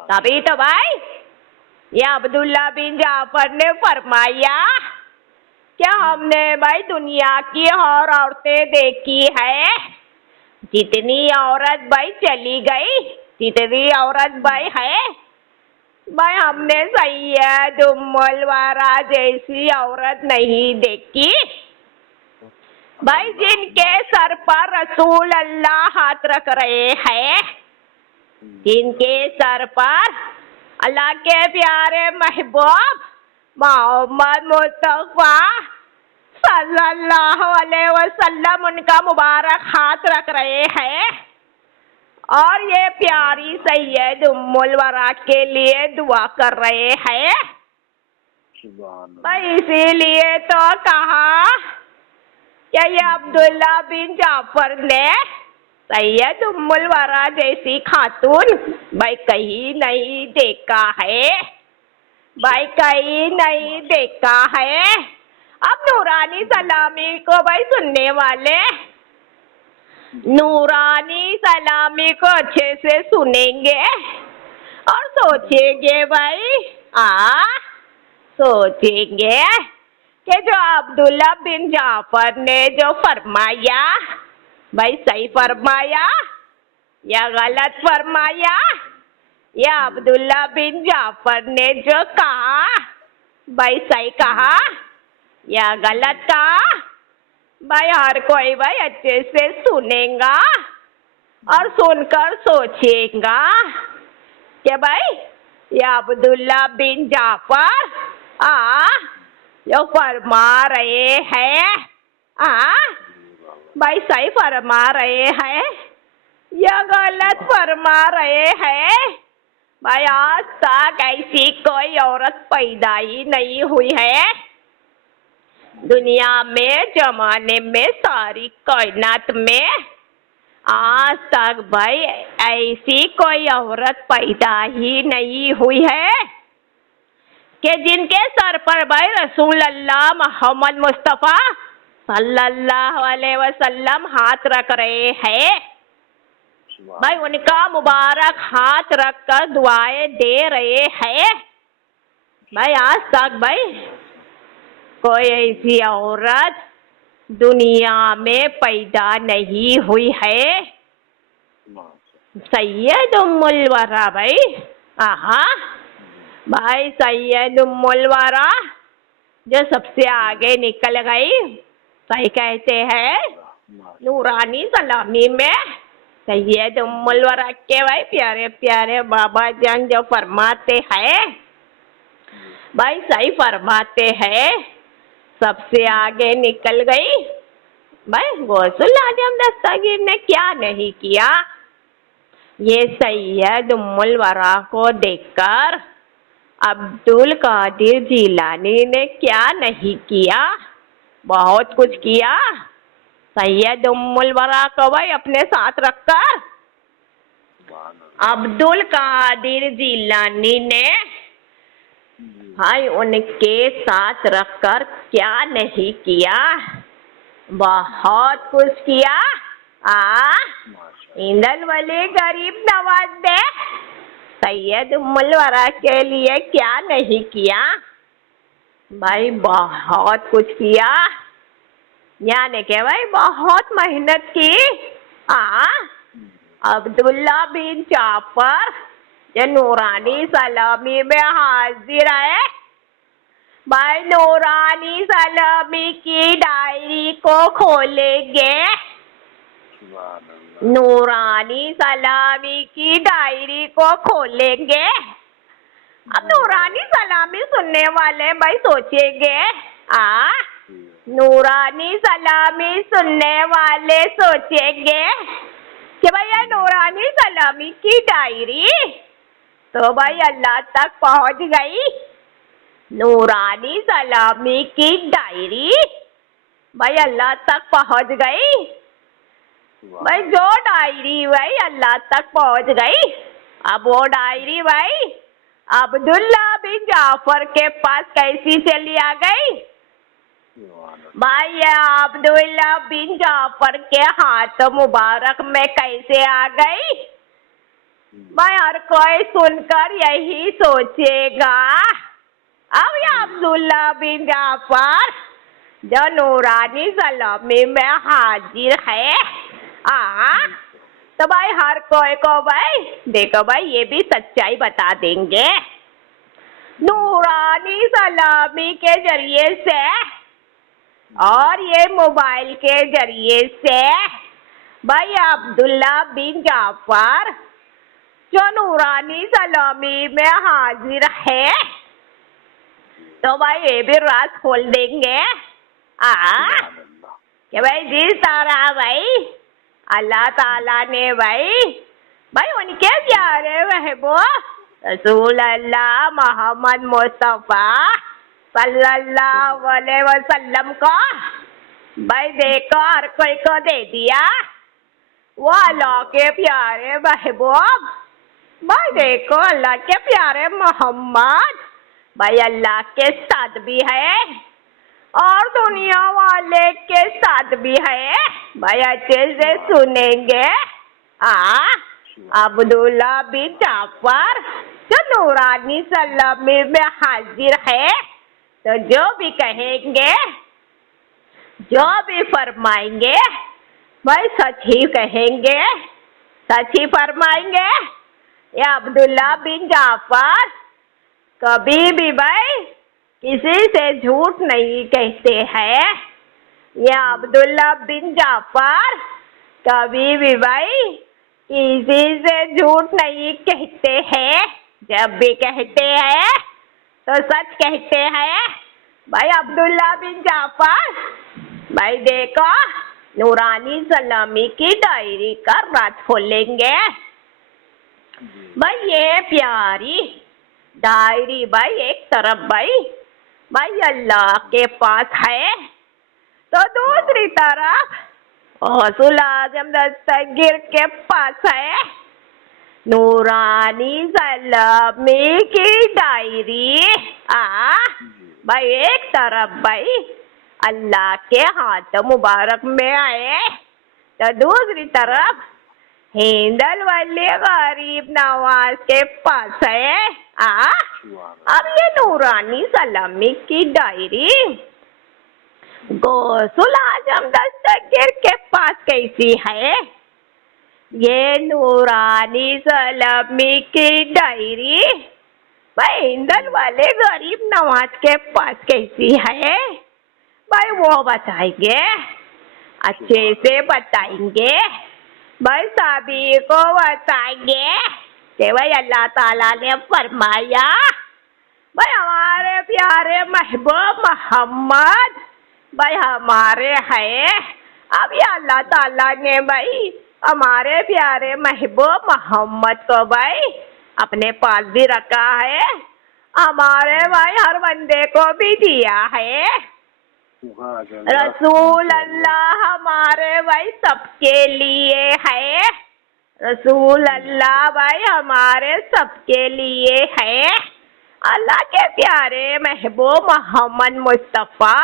तभी तो भाई ये अब्दुल्ला बिन जाफर ने फरमाया क्या हमने भाई दुनिया की और औरतें देखी है, जितनी औरत भाई चली गई जितनी औरत भाई है भाई हमने सैयद उम्मुल वरा जैसी औरत नहीं देखी। भाई जिनके सर पर रसूल अल्लाह हाथ रख रहे हैं, जिनके सर पर अल्लाह के प्यारे महबूब मोहम्मद मुस्तफ़ा सल्लल्लाहु अलैहि वसल्लम उनका मुबारक हाथ रख रहे हैं और ये प्यारी सैयद उम्मुल वरा के लिए दुआ कर रहे हैं। भाई इसीलिए तो कहा क्या ये अब्दुल्ला बिन जाफर ने सैयद उम्मुल वरा जैसी खातून भाई कहीं नहीं देखा है, भाई कहीं नहीं देखा है। अब नूरानी सलामी को भाई सुनने वाले नूरानी सलामी को अच्छे से सुनेंगे और सोचेंगे भाई सोचेंगे कि जो अब्दुल्ला बिन जाफर ने जो फरमाया भाई सही फरमाया या गलत फरमाया, या अब्दुल्ला बिन जाफर ने जो कहा भाई सही कहा या गलत कहा। भाई हर कोई भाई अच्छे से सुनेगा और सुनकर सोचेगा कि भाई ये अब्दुल्ला बिन जाफर जो फरमा रहे हैं भाई सही फरमा रहे हैं या गलत फरमा रहे हैं। भाई आज तक ऐसी कोई औरत पैदा ही नहीं हुई है दुनिया में, जमाने में, सारी कायनात में आज तक भाई ऐसी कोई औरत पैदा ही नहीं हुई है कि जिनके सर पर भाई रसूल अल्लाह मोहम्मद मुस्तफ़ा सल्लल्लाहु अलैहि वसल्लम हाथ रख रहे हैं। भाई उनका मुबारक हाथ रखकर दुआएं दे रहे हैं। भाई आज तक भाई कोई ऐसी औरत दुनिया में पैदा नहीं हुई है। सैयद उम्मुल वरा भाई, आहा भाई सैयद उम्मुल वरा जो सबसे आगे निकल गई, सही कहते हैं नूरानी सलामी में सैयद उम्मुल वरा के भाई प्यारे प्यारे बाबा जान जो फरमाते हैं, भाई सही फरमाते हैं, सबसे आगे निकल गई। भाई गौसुल आजम दस्तगीर ने क्या नहीं किया, ये सैयद उम्मुल वरा को देखकर अब्दुल कादिर जिलानी ने क्या नहीं किया, बहुत कुछ किया। सैयद उम्मुल वरा को भाई अपने साथ रखकर अब्दुल कादिर जिलानी ने भाई उनके साथ रखकर क्या नहीं किया, बहुत कुछ किया। ईंधन वाले गरीब नवाज ने सैयद उम्मुल वरा के लिए क्या नहीं किया, भाई बहुत कुछ किया। यानी के भाई बहुत मेहनत की। अब्दुल्ला बिन जाफर जो नूरानी सलामी में हाजिर है, भाई नूरानी सलामी की डायरी को खोलेंगे, नूरानी सलामी की डायरी को खोलेंगे। अब नूरानी सलामी सुनने वाले भाई सोचेंगे, नूरानी सलामी सुनने वाले सोचेंगे कि भाई ये नूरानी सलामी की डायरी तो भाई अल्लाह तक पहुंच गई। नूरानी सलामी की डायरी भाई अल्लाह तक पहुंच गई। भाई जो डायरी भाई अल्लाह तक पहुंच गई, अब वो डायरी भाई अब्दुल्ला बिन जाफर के पास कैसी चली आ गई, भाई ये अब्दुल्ला बिन जाफर के हाथ मुबारक में कैसे आ गई। भाई हर कोई सुनकर यही सोचेगा, अब ये अब्दुल्ला बिन जाफर जो नूरानी सलामी में हाजिर है, तो भाई हर कोई को भाई देखो भाई ये भी सच्चाई बता देंगे। नूरानी सलामी के जरिए से और ये मोबाइल के जरिए से भाई अब्दुल्ला बिन जाफर जो नूरानी सलामी में हाजिर है, तो भाई ये भी राज खोल देंगे कि भाई जिस तरह भाई अल्लाह ताला ने भाई उनके प्यारे महबूब रसूल अल्लाह मोहम्मद मुस्तफा सल्लल्लाहु अलैहि वसल्लम को भाई देखो हर कोई को दे दिया। वो अल्लाह के प्यारे महबूब भाई देखो अल्लाह के प्यारे मोहम्मद भाई अल्लाह के साथ भी है और दुनिया वाले के साथ भी है। भाई अच्छे से सुनेंगे। अब्दुल्ला बिन जाफर जो नूरानी सलामी में हाजिर है, तो जो भी कहेंगे जो भी फरमाएंगे भाई सच ही कहेंगे, सच ही फरमाएंगे। ये अब्दुल्ला बिन जाफर कभी भी भाई किसी से झूठ नहीं कहते हैं। ये अब्दुल्ला बिन जाफर कभी भी भाई किसी से झूठ नहीं कहते हैं, जब भी कहते हैं तो सच कहते हैं। भाई अब्दुल्ला बिन जाफर भाई देखो नूरानी सलामी की डायरी का राज खोलेंगे। भाई ये प्यारी डायरी भाई एक तरफ भाई अल्लाह के पास है, तो दूसरी तरफ गौसुल आजम दस्तगीर के पास है नूरानी सलामी की डायरी। भाई एक तरफ भाई अल्लाह के हाथ मुबारक में आए, तो दूसरी तरफ हिंदल वाले गरीब नवाज के पास है। अब ये नूरानी सलामी की डायरी गौसुल आजम दस्तगीर के पास कैसी है? ये नूरानी सलामी की डायरी भाई हिंदल वाले गरीब नवाज के पास कैसी है? भाई वो बताएंगे, अच्छे से बताएंगे भाई, सभी को बताएंगे कि भाई अल्लाह ताला ने फरमाया भाई हमारे प्यारे महबूब मोहम्मद भाई हमारे है। अब ये अल्लाह ताला ने भाई हमारे प्यारे महबूब मोहम्मद को भाई अपने पास भी रखा है, हमारे भाई हर बंदे को भी दिया है। रसूल अल्लाह हमारे भाई सबके लिए है, रसूल अल्लाह भाई हमारे सबके लिए है। अल्लाह के प्यारे महबूब मोहम्मद मुस्तफ़ा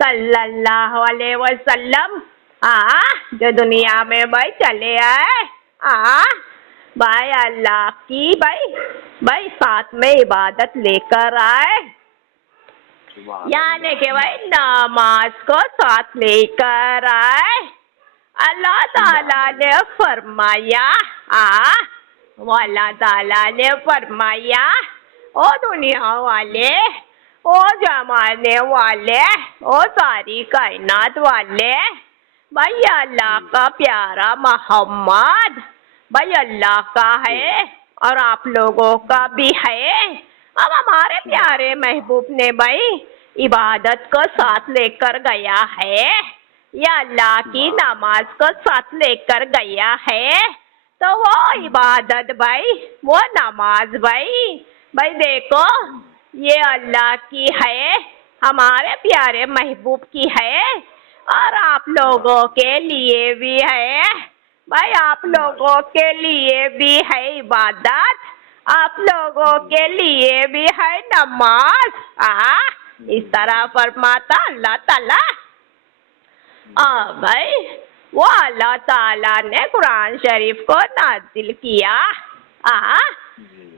सल्लल्लाहु अलैहि वसल्लम जो दुनिया में भाई चले आए भाई अल्लाह की भाई साथ में इबादत लेकर आए, यानी कि भाई नमाज को साथ लेकर आए। अल्लाह ताला ने फरमाया वो अल्लाह ताला ने फरमाया ओ दुनिया वाले, ओ जमाने वाले, ओ सारी कायनात वाले भाई अल्लाह का प्यारा मोहम्मद भाई अल्लाह का है और आप लोगों का भी है। अब हमारे प्यारे महबूब ने भाई इबादत को साथ लेकर गया है, या अल्लाह की नमाज को साथ लेकर गया है, तो वो इबादत भाई वो नमाज भाई देखो ये अल्लाह की है, हमारे प्यारे महबूब की है और आप लोगों के लिए भी है भाई, आप लोगों के लिए भी है इबादत, आप लोगों के लिए भी है नमाज। इस तरह फरमाता अल्लाह ताला। भाई वो अल्लाह ताला ने कुरान शरीफ को नाजिल किया,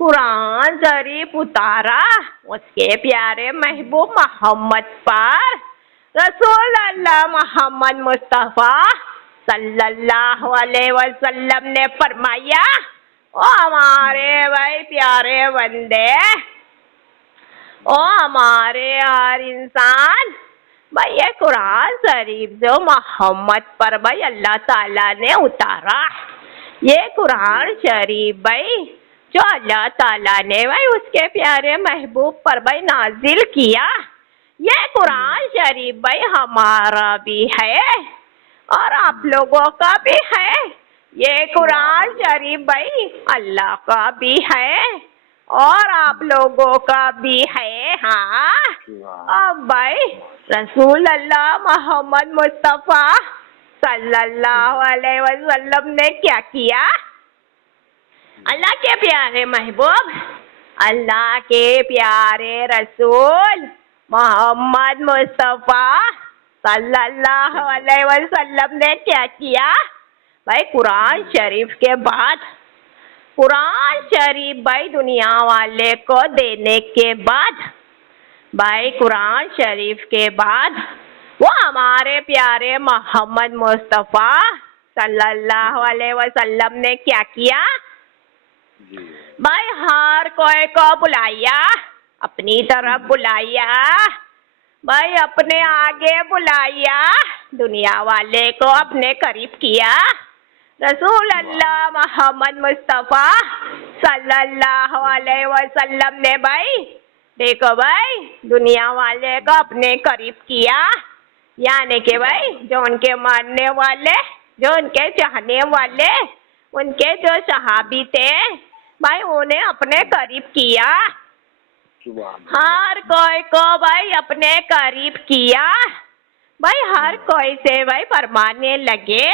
कुरान शरीफ उतारा उसके प्यारे महबूब मोहम्मद पर। रसूल अल्लाह मोहम्मद मुस्तफ़ा सल्लल्लाहु अलैहि वसल्लम ने फरमाया ओ हमारे भाई प्यारे बंदे, ओ हमारे हर इंसान भाई ये कुरान शरीफ जो मोहम्मद पर भाई अल्लाह ताला ने उतारा, ये कुरान शरीफ भाई जो अल्लाह ताला ने भाई उसके प्यारे महबूब पर भाई नाजिल किया, ये कुरान शरीफ भाई हमारा भी है और आप लोगों का भी है। ये कुरान शरीफ भाई अल्लाह का भी है और आप लोगों का भी है। अब भाई रसूल अल्लाह मोहम्मद मुस्तफ़ा सल्लल्लाहु अलैहि वसल्लम ने क्या किया? अल्लाह के प्यारे महबूब, अल्लाह के प्यारे रसूल मोहम्मद मुस्तफ़ा सल्लल्लाहु अलैहि वसल्लम ने क्या किया? भाई कुरान शरीफ के बाद, कुरान शरीफ भाई दुनिया वाले को देने के बाद, भाई कुरान शरीफ के बाद वो हमारे प्यारे मोहम्मद मुस्तफ़ा सल्लल्लाहु अलैहि वसल्लम ने क्या किया? भाई हर कोई को बुलाया, अपनी तरफ बुलाया, भाई अपने आगे बुलाया, दुनिया वाले को अपने करीब किया। रसूल अल्लाह मोहम्मद मुस्तफ़ा सल्लल्लाहु अलैहि वसल्लम ने भाई देखो भाई दुनिया वाले को अपने करीब किया, यानी कि भाई जो उनके मानने वाले, जो उनके चाहने वाले, उनके जो सहाबी थे भाई उन्हें अपने करीब किया, हर कोई को भाई अपने करीब किया। भाई हर कोई से भाई फरमाने लगे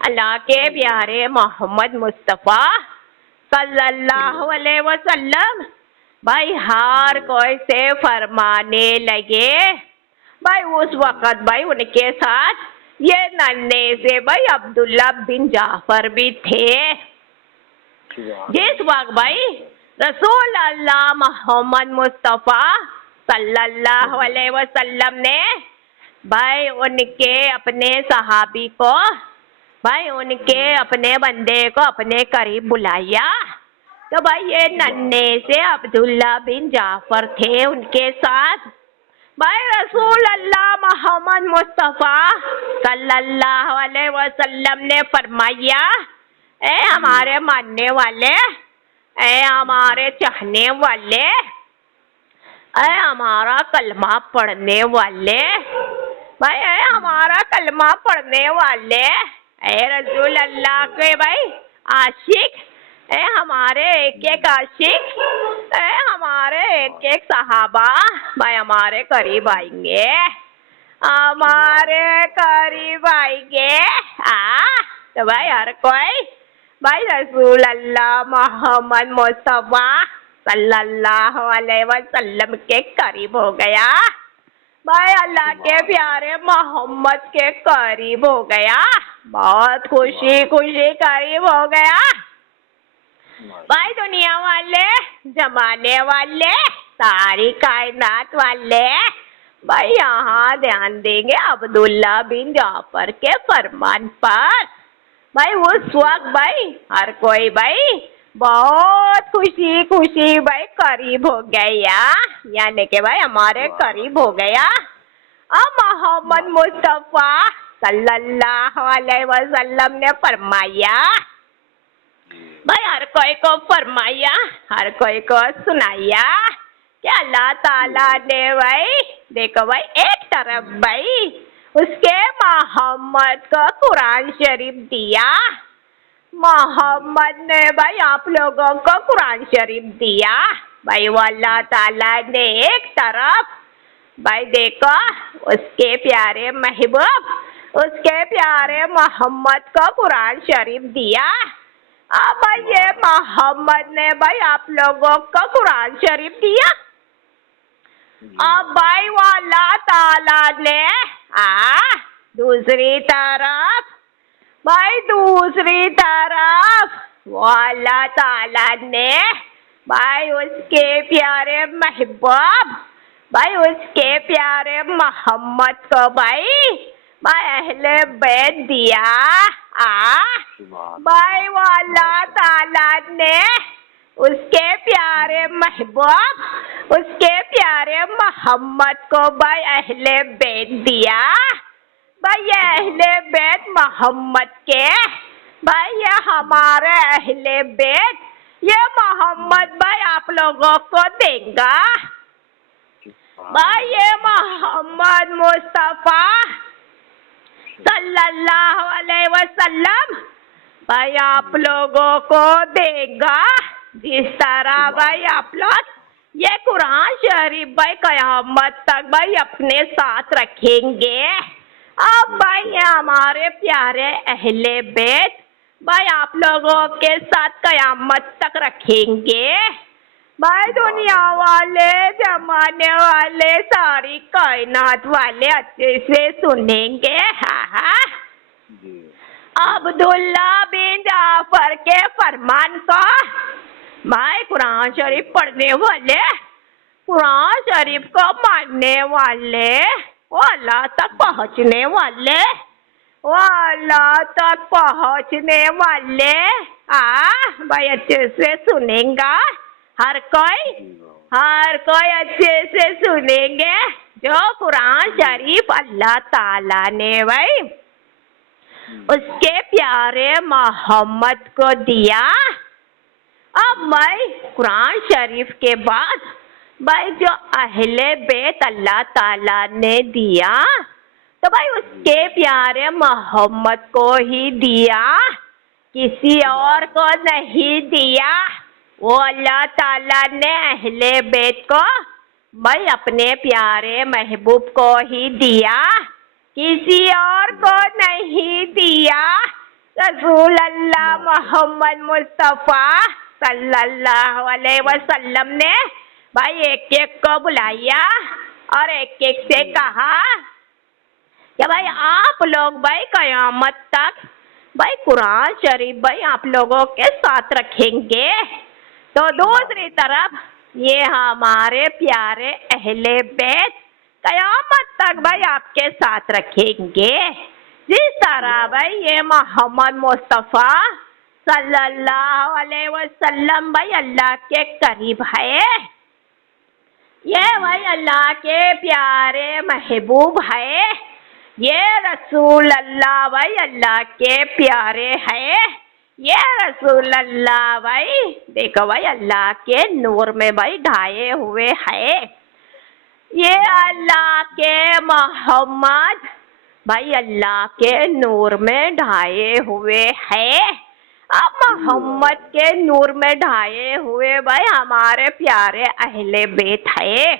अल्लाह के प्यारे मोहम्मद मुस्तफ़ा सल्लल्लाहु अलैहि वसल्लम, भाई हर कोई से फरमाने लगे। भाई उस वक़्त भाई उनके साथ ये नन्हे से भाई अब्दुल्ला बिन जाफर भी थे। जिस वक्त भाई रसूल अल्लाह मोहम्मद मुस्तफ़ा सल्लल्लाहु अलैहि वसल्लम ने भाई उनके अपने सहाबी को, भाई उनके अपने बंदे को अपने करीब बुलाया, तो भाई ये नन्हे से अब्दुल्ला बिन जाफर थे उनके साथ। भाई रसूल अल्लाह मोहम्मद मुस्तफ़ा सल्लल्लाहु अलैहि वसल्लम ने फरमाया, ए हमारे मानने वाले, ए हमारे चाहने वाले, ए हमारा कलमा पढ़ने वाले, भाई ए हमारा कलमा पढ़ने वाले, ए रसूल अल्लाह के भाई आशिक, ए हमारे एक एक आशिक, ए हमारे एक एक सहाबा भाई हमारे करीब आएंगे, हमारे करीब आएंगे। तो भाई हर कोई भाई रसूल अल्लाह मोहम्मद मुस्तफ़ा सल्लल्लाहु अलैहि वसल्लम के करीब हो गया, भाई अल्लाह के प्यारे मोहम्मद के करीब हो गया, बहुत खुशी खुशी करीब हो गया। भाई दुनिया वाले, जमाने वाले, सारी कायनात वाले भाई यहाँ ध्यान देंगे अब्दुल्ला बिन जाफर के फरमान पर। भाई उस वक्त भाई हर कोई भाई बहुत खुशी खुशी भाई करीब हो गया, यानी कि भाई हमारे करीब हो गया। अब मोहम्मद मुस्तफ़ा सल्लल्लाहु अलैहि वसल्लम ने फरमाया, भाई हर कोई को फरमाया, हर कोई को सुनाया कि अल्लाह ताला ने भाई देखो भाई एक तरफ भाई उसके मोहम्मद को कुरान शरीफ दिया, मोहम्मद ने भाई आप लोगों को कुरान शरीफ दिया, भाई वो अल्लाह ताला ने एक तरफ भाई देखो उसके प्यारे महबूब, उसके प्यारे मोहम्मद को कुरान शरीफ दिया। अब भाई ये मोहम्मद ने भाई आप लोगों को कुरान शरीफ दिया। अब भाई वो अल्लाह ताला ने दूसरी तरफ भाई दूसरी तरफ वो अल्लाह ताला ने भाई उसके प्यारे महबूब, भाई उसके प्यारे मोहम्मद को भाई अहले बैत दिया। भाई वो अल्लाह ताला ने उसके प्यारे महबूब, उसके प्यारे मोहम्मद को भाई अहले बैत दिया। भाई ये अहले बैत मोहम्मद के भाई ये हमारे अहले बैत, ये मोहम्मद भाई आप लोगों को देगा। भाई ये मोहम्मद मुस्तफ़ा सल्लल्लाहु अलैहि वसल्लम भाई आप लोगों को देगा, जिस तरह भाई आप लोग ये कुरान शरीफ भाई कयामत तक भाई अपने साथ रखेंगे। अब भाई ये हमारे प्यारे अहले बैत भाई आप लोगों के साथ कयामत तक रखेंगे। भाई दुनिया वाले, जमाने वाले, सारी कायनात वाले अच्छे से सुनेंगे। अब्दुल्ला बिन जाफर के फरमान को भाई कुरान शरीफ पढ़ने वाले, कुरान शरीफ को मानने वाले, वो अल्लाह तक पहुँचने वाले, वो अल्लाह तक पहुँचने वाले भाई अच्छे से सुनेगा। हर कोई अच्छे से सुनेंगे। जो कुरान शरीफ अल्लाह ताला ने भाई उसके प्यारे मोहम्मद को दिया। अब भाई कुरान शरीफ के बाद भाई जो अहले बैत अल्लाह ताला ने दिया, तो भाई उसके प्यारे मोहम्मद को ही दिया, किसी और को नहीं दिया। वो अल्लाह ताला ने अहले बैत को भाई अपने प्यारे महबूब को ही दिया, किसी और को नहीं दिया। रसूल अल्लाह मोहम्मद मुस्तफ़ा सल्लल्लाहु अलैहि वसल्लम ने भाई एक एक को बुलाया और एक एक से कहा कि भाई आप लोग भाई कयामत तक भाई कुरान शरीफ भाई आप लोगों के साथ रखेंगे, तो दूसरी तरफ ये हमारे प्यारे अहले बैत कयामत तक भाई आपके साथ रखेंगे। जिस तरह भाई ये मोहम्मद मुस्तफ़ा सल्लल्लाहु अलैहि वसल्लम भाई अल्लाह के करीब है, ये भाई अल्लाह के प्यारे महबूब है, ये रसूल अल्लाह भाई अल्लाह के प्यारे है, ये रसूल अल्लाह भाई देखो भाई अल्लाह के नूर में भाई ढाए हुए है, ये अल्लाह के मोहम्मद भाई अल्लाह के नूर में ढाए हुए है। अब मोहम्मद के नूर में ढाए हुए भाई हमारे प्यारे अहले बैत है।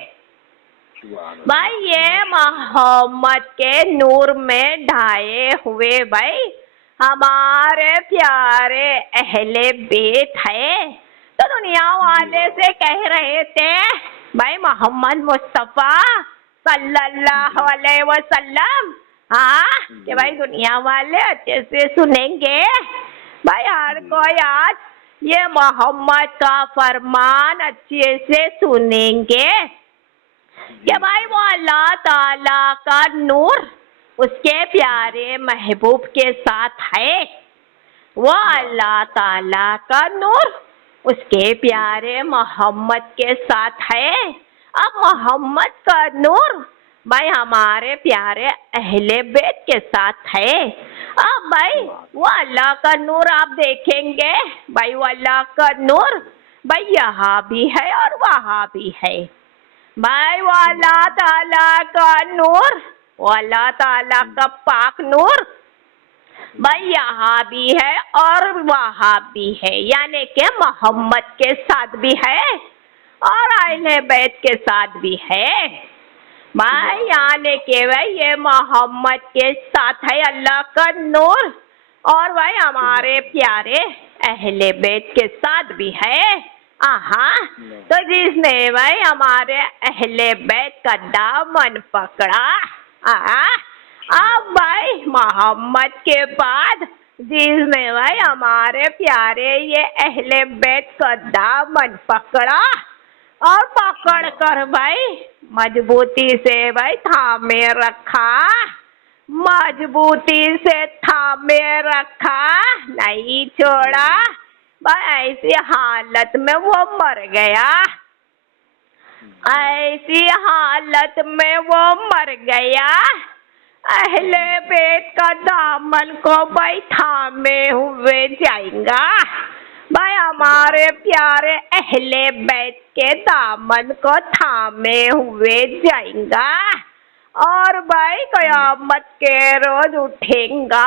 भाई ये मोहम्मद के नूर में ढाए हुए भाई हमारे प्यारे अहले बैत है। तो दुनिया वाले से कह रहे थे भाई मोहम्मद मुस्तफ़ा सल्लल्लाहु अलैहि वसल्लम, हाँ कि भाई दुनिया वाले अच्छे से सुनेंगे भाई, हर कोई आज ये मोहम्मद का फरमान अच्छे से सुनेंगे कि भाई वो अल्लाह ताला का नूर उसके प्यारे महबूब के साथ है, वो अल्लाह ताला का नूर उसके प्यारे मोहम्मद के साथ है। अब मोहम्मद का नूर भाई हमारे प्यारे अहले बैत के साथ है। अब भाई वो अल्लाह का नूर आप देखेंगे भाई, वो अल्लाह का नूर भाई यहाँ भी है और वहाँ भी है भाई, वो अल्लाह ताला का नूर, वो अल्लाह ताला का पाक नूर भाई यहाँ भी है और वहाँ भी है, यानी कि मोहम्मद के साथ भी है और अहले बैत के साथ भी है भाई, यानी कि भाई ये मोहम्मद के साथ है अल्लाह का नूर और भाई हमारे प्यारे अहले बैत के साथ भी है। तो जिसने भाई हमारे अहले बैत का दामन पकड़ा, अब भाई मोहम्मद के बाद जिसने भाई हमारे प्यारे ये अहले बैत का दामन पकड़ा और पकड़ कर भाई मजबूती से भाई थामे रखा, मजबूती से थामे रखा, नहीं छोड़ा भाई, ऐसी हालत में वो मर गया, ऐसी हालत में वो मर गया। अहले बैत का दामन को भाई थामे हुए जाएगा भाई, हमारे प्यारे अहले बैत के दामन को थामे हुए जाएगा और भाई कयामत के रोज उठेगा।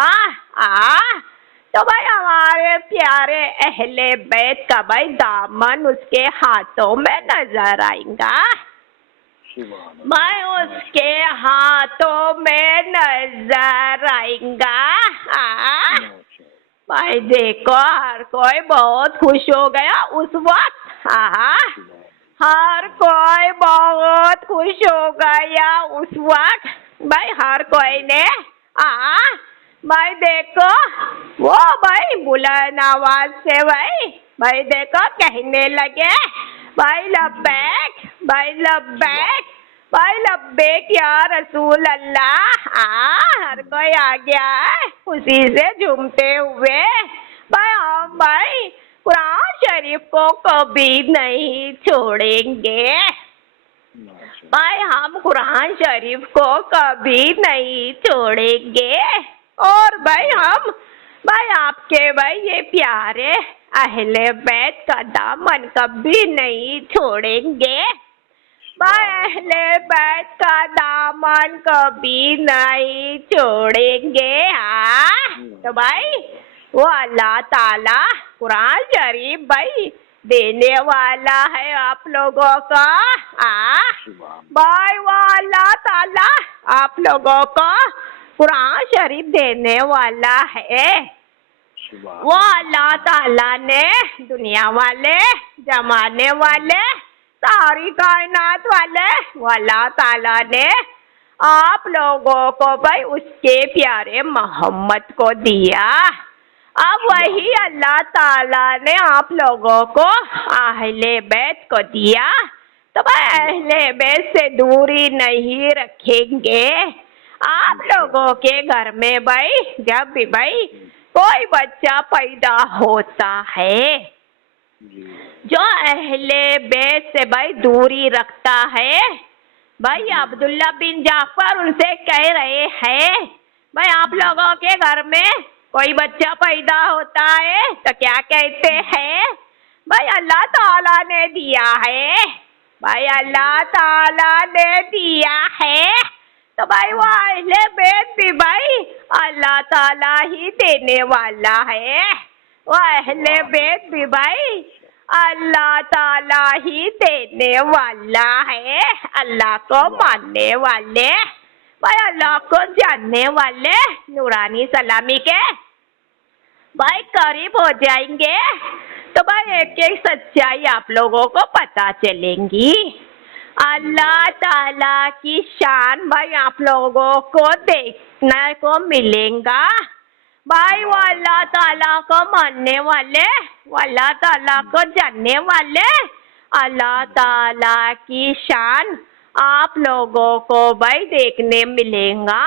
तो भाई हमारे प्यारे अहले बैत का भाई दामन उसके हाथों में नजर आएगा भाई, उसके हाथों में नजर आएगा। भाई देखो हर कोई बहुत खुश हो गया उस वक्त, हर कोई बहुत खुश हो गया उस वक्त भाई, हर कोई ने भाई देखो वो भाई बुलंद आवाज से भाई देखो कहने लगे भाई लब्बैक, भाई लब्बैक, भाई लब्बैक या रसूल अल्लाह। हर कोई आ गया है खुशी से झूमते हुए भाई, हम भाई कुरान शरीफ को कभी नहीं छोड़ेंगे भाई, हम कुरान शरीफ को कभी नहीं छोड़ेंगे और भाई हम भाई आपके भाई ये प्यारे अहले बैत का दामन कभी नहीं छोड़ेंगे भाई, अहले बैत का दामन कभी नहीं छोड़ेंगे। तो भाई वो अल्लाह ताला कुरान शरीफ भाई देने वाला है आप लोगों का, भाई वो अल्लाह ताला आप लोगों को कुरान शरीफ देने वाला है। वो अल्लाह ताला ने दुनिया वाले जमाने वाले सारी कायनात वाले वो अल्लाह ताला ने आप लोगों को भाई उसके प्यारे मोहम्मद को दिया। अब वही अल्लाह ताला ने आप लोगों को अहले बैत को दिया, तो भाई अहले बैत से दूरी नहीं रखेंगे। आप लोगों के घर में भाई जब भी भाई कोई बच्चा पैदा होता है, जो अहले बैत से भाई दूरी रखता है, भाई अब्दुल्ला बिन जाफर उनसे कह रहे हैं, भाई आप लोगों के घर में कोई बच्चा पैदा होता है तो क्या कहते हैं? भाई अल्लाह ताला ने दिया है, भाई अल्लाह ताला ने दिया है, तो भाई वो अहले बैत भी भाई अल्लाह ताला ही देने वाला है। वो अहले बैत भी भाई अल्लाह ताला ही देने वाला है। अल्लाह को मानने वाले, भाई अल्लाह को जानने वाले नूरानी सलामी के भाई करीब हो जाएंगे, तो भाई एक एक सच्चाई आप लोगों को पता चलेंगी। अल्लाह ताला की शान भाई आप लोगों को देखने को मिलेगा। भाई वो अल्लाह ताला को मानने वाले, वो अल्लाह ताला को जानने वाले, अल्लाह ताला की शान आप लोगों को भाई देखने मिलेगा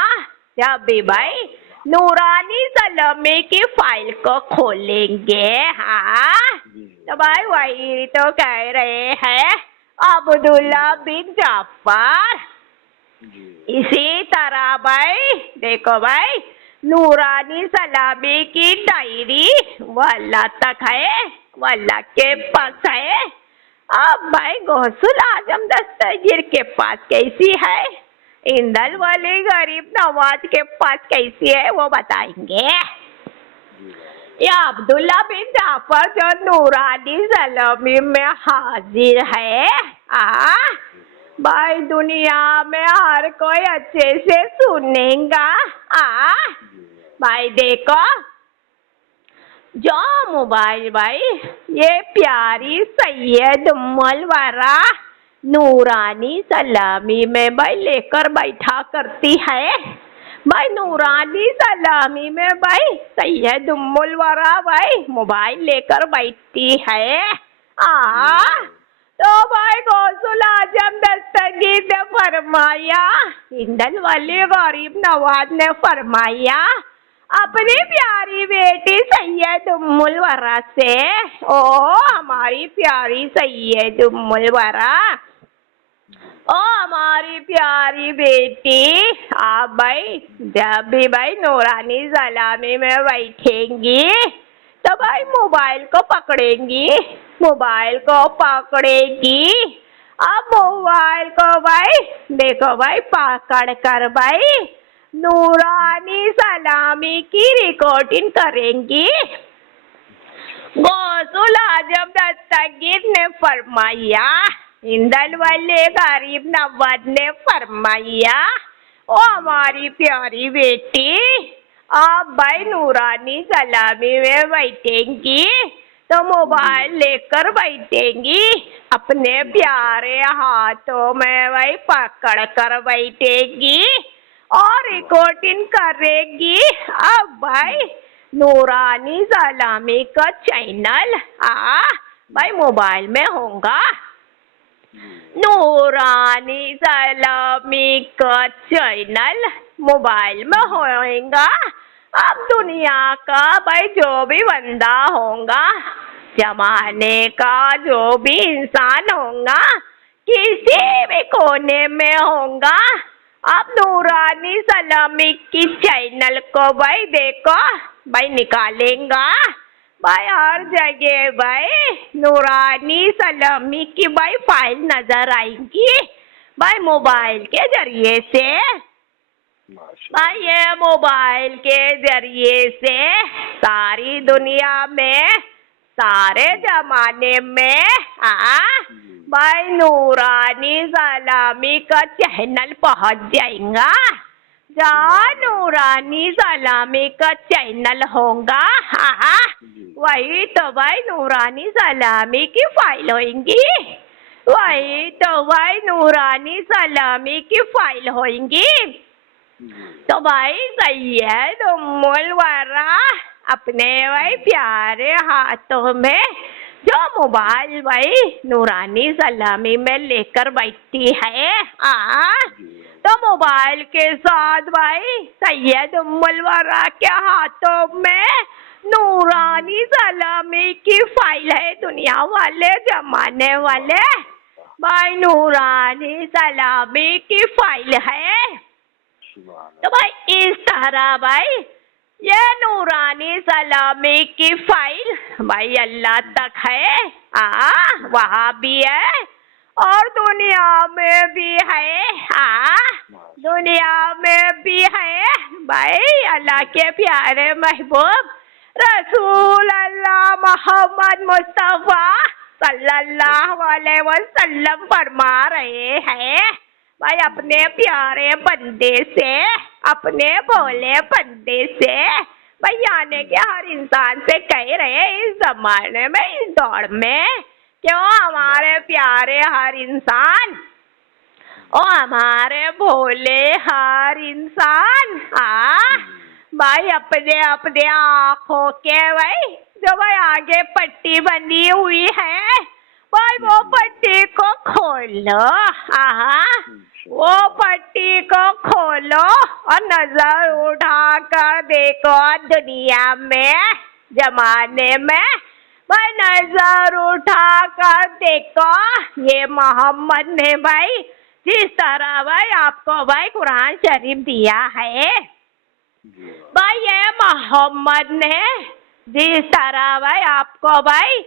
जब भी भाई नूरानी सलामी की फाइल को खोलेंगे। हाँ, तो भाई वही तो कह रहे हैं अब्दुल्ला बिन जाफर। इसी तरह भाई देखो भाई नूरानी सलामी की डायरी वो अल्लाह तक है, वो अल्लाह के पास है। अब भाई गौसुल आजम दस्तगीर के पास कैसी है, इंदल वाले गरीब नवाज के पास कैसी है, वो बताएंगे। या अब्दुल्ला बिन जाफर जो नूरानी सलामी में हाजिर है, भाई दुनिया में हर कोई अच्छे से सुनेगा। भाई देखो जो मोबाइल भाई ये प्यारी सैयद उम्मुल वरा नूरानी सलामी में भाई लेकर बैठा करती है। भाई नूरानी सलामी में भाई सैयद उम्मुल वरा भाई मोबाइल लेकर बैठती है। तो भाई गौसुल आजम दस्तगीर ने फरमाया, इंदल वाले गरीब नवाज ने फरमाया अपनी प्यारी बेटी सैयद उम्मुल वरा से, ओ हमारी प्यारी सैयद उम्मुल वरा, ओ हमारी प्यारी बेटी, आप भाई जब भी भाई नूरानी सलामी में बैठेंगी तो भाई मोबाइल को पकड़ेंगी, मोबाइल को पकड़ेगी। अब मोबाइल को भाई देखो भाई पकड़ कर भाई नूरानी सलामी की रिकॉर्डिंग करेंगी। गौसुल आजम दस्तगीर ने फरमाया, इंदल वाले गरीब नवाज ने फरमाया, ओ हमारी प्यारी बेटी आप भाई नूरानी सलामी में बैठेंगी तो मोबाइल लेकर बैठेंगी, अपने प्यारे हाथों में भाई पकड़ कर बैठेगी और रिकॉर्डिंग करेगी। अब भाई नूरानी सलामी का चैनल भाई मोबाइल में होगा, नूरानी सलामी का चैनल मोबाइल में होगा। अब दुनिया का भाई जो भी बंदा होगा, जमाने का जो भी इंसान होगा, किसी भी कोने में होगा, अब नूरानी सलामी की चैनल को भाई देखो भाई निकालेगा। भाई हर जगह भाई नूरानी सलामी की भाई फाइल नजर आएगी भाई मोबाइल के जरिए से। भाई ये मोबाइल के जरिए से सारी दुनिया में, सारे जमाने में भाई नूरानी सलामी का चैनल पहुंच जाएगा। जहाँ नूरानी सलामी का चैनल होगा वही तो भाई नूरानी सलामी की फाइल होंगी, वही तो भाई नूरानी सलामी की फाइल होंगी। तो भाई सही है तो मुलवारा अपने भाई प्यारे हाथों में जो मोबाइल भाई नूरानी सलामी में लेकर बैठी है तो मोबाइल के साथ भाई सैयद मुलवारा के हाथों में नूरानी सलामी की फाइल है। दुनिया वाले जमाने वाले भाई नूरानी सलामी की फाइल है। तो भाई इस तरह भाई ये नूरानी सलामी की फाइल भाई अल्लाह तक है वहाँ भी है और दुनिया में भी है दुनिया में भी है भाई। अल्लाह के प्यारे महबूब रसूल अल्लाह मोहम्मद मुस्तफा सल्लल्लाहु अलैहि वसल्लम फरमा रहे हैं भाई अपने प्यारे बंदे से अपने भोले बंदे से भाई यानी कि हर इंसान से कह रहे इस जमाने में इस दौर में क्यों हमारे प्यारे हर इंसान और हमारे भोले हर इंसान भाई अपने अपने आँखों के भाई जो भाई आगे पट्टी बनी हुई है भाई वो पट्टी को खोलो वो पट्टी को खोलो और नजर उठा कर देखो दुनिया में जमाने में भाई नजर उठा कर देखो ये मोहम्मद ने भाई जिस तरह भाई आपको भाई कुरान शरीफ दिया है भाई ये मोहम्मद ने जिस तरह भाई आपको भाई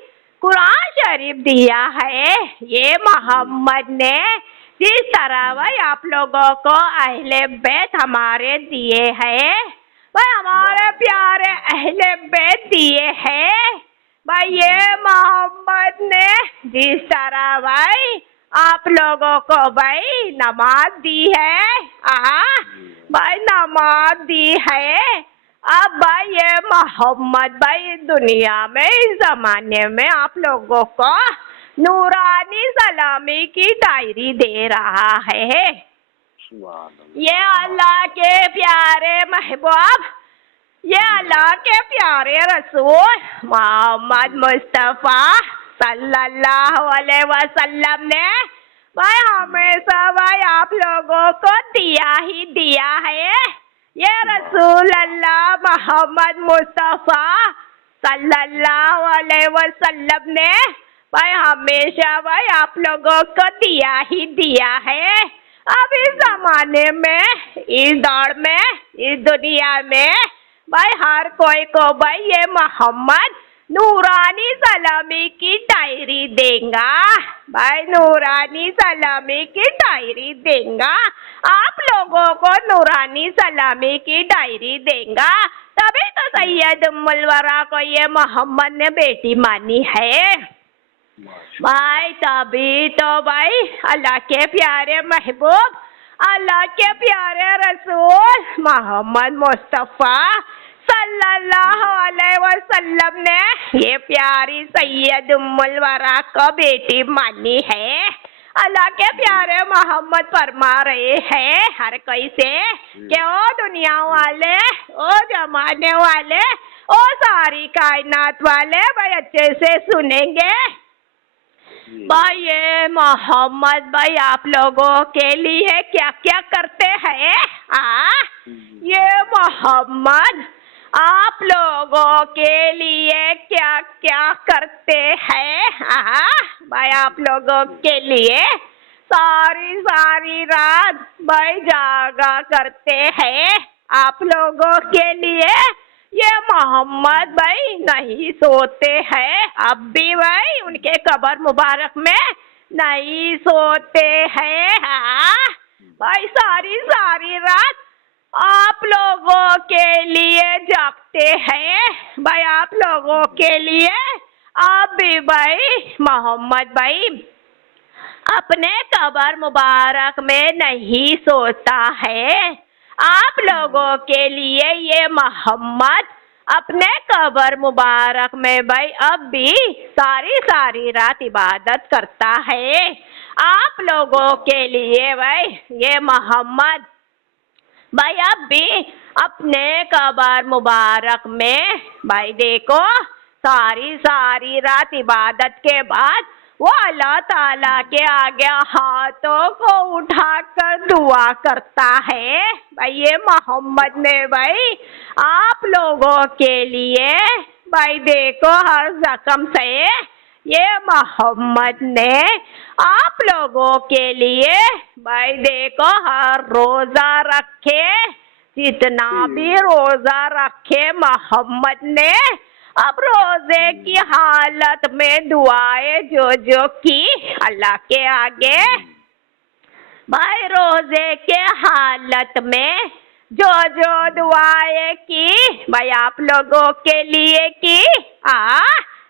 कुरान शरीफ दिया है ये मोहम्मद ने जिस तरह भाई आप लोगों को अहले बैत हमारे दिए हैं भाई हमारे प्यारे अहले बैत दिए हैं भाई ये मोहम्मद ने जिस तरह भाई आप लोगों को भाई नमाज दी है भाई नमाज दी है। अब भाई ये मोहम्मद भाई दुनिया में इस जमाने में आप लोगों को नूरानी सलामी की डायरी दे रहा है। ये अल्लाह के प्यारे महबूब ये अल्लाह के प्यारे रसूल मोहम्मद मुस्तफा सल्लल्लाहु अलैहि वसल्लम ने भाई हमेशा भाई आप लोगों को दिया ही दिया है। ये रसूल अल्लाह मोहम्मद मुस्तफा सल्लल्लाहु अलैहि वसल्लम ने भाई हमेशा भाई आप लोगों को दिया ही दिया है। अब इस जमाने में इस दौर में इस दुनिया में भाई हर कोई को भाई ये मोहम्मद नूरानी सलामी की डायरी देगा भाई नूरानी सलामी की डायरी देगा आप लोगों को नूरानी सलामी की डायरी देगा। तभी तो सैयद मुलवरा को ये मोहम्मद ने बेटी मानी है भाई। तभी तो भाई अल्लाह के प्यारे महबूब अल्लाह के प्यारे रसूल मोहम्मद मुस्तफा सल्लल्लाहु अलैहि वसल्लम ने ये प्यारी सैयद उम्मुल वरा को बेटी मानी है। अल्लाह के प्यारे मोहम्मद फरमा रहे हैं हर कोई से कि ओ दुनिया वाले ओ जमाने वाले ओ सारी कायनात वाले भाई अच्छे से सुनेंगे भाई ये मोहम्मद भाई आप लोगों के लिए क्या क्या करते हैं। ये मोहम्मद आप लोगों के लिए क्या क्या करते हैं भाई आप लोगों के लिए सारी सारी रात भाई जागा करते हैं आप लोगों के लिए। ये मोहम्मद भाई नहीं सोते हैं अब भी भाई उनके कब्र मुबारक में नहीं सोते हैं भाई सारी सारी रात आप लोगों के लिए जागते हैं भाई आप लोगों के लिए। अब भी भाई मोहम्मद भाई अपने कब्र मुबारक में नहीं सोता है आप लोगों के लिए। ये मोहम्मद अपने कब्र मुबारक में भाई अब भी सारी सारी रात इबादत करता है आप लोगों के लिए भाई ये मोहम्मद भाई अब भी अपने कबर मुबारक में भाई देखो सारी रात इबादत के बाद वो अल्लाह ताला के आगे हाथों को उठाकर दुआ करता है। भाई ये मोहम्मद ने भाई आप लोगों के लिए भाई देखो हर जख्म से ये मोहम्मद ने आप लोगों के लिए भाई देखो हर रोजा रखे, जितना भी रोजा रखे मोहम्मद ने अब रोजे की हालत में दुआएं जो की अल्लाह के आगे भाई रोजे के हालत में जो दुआएं की भाई आप लोगों के लिए की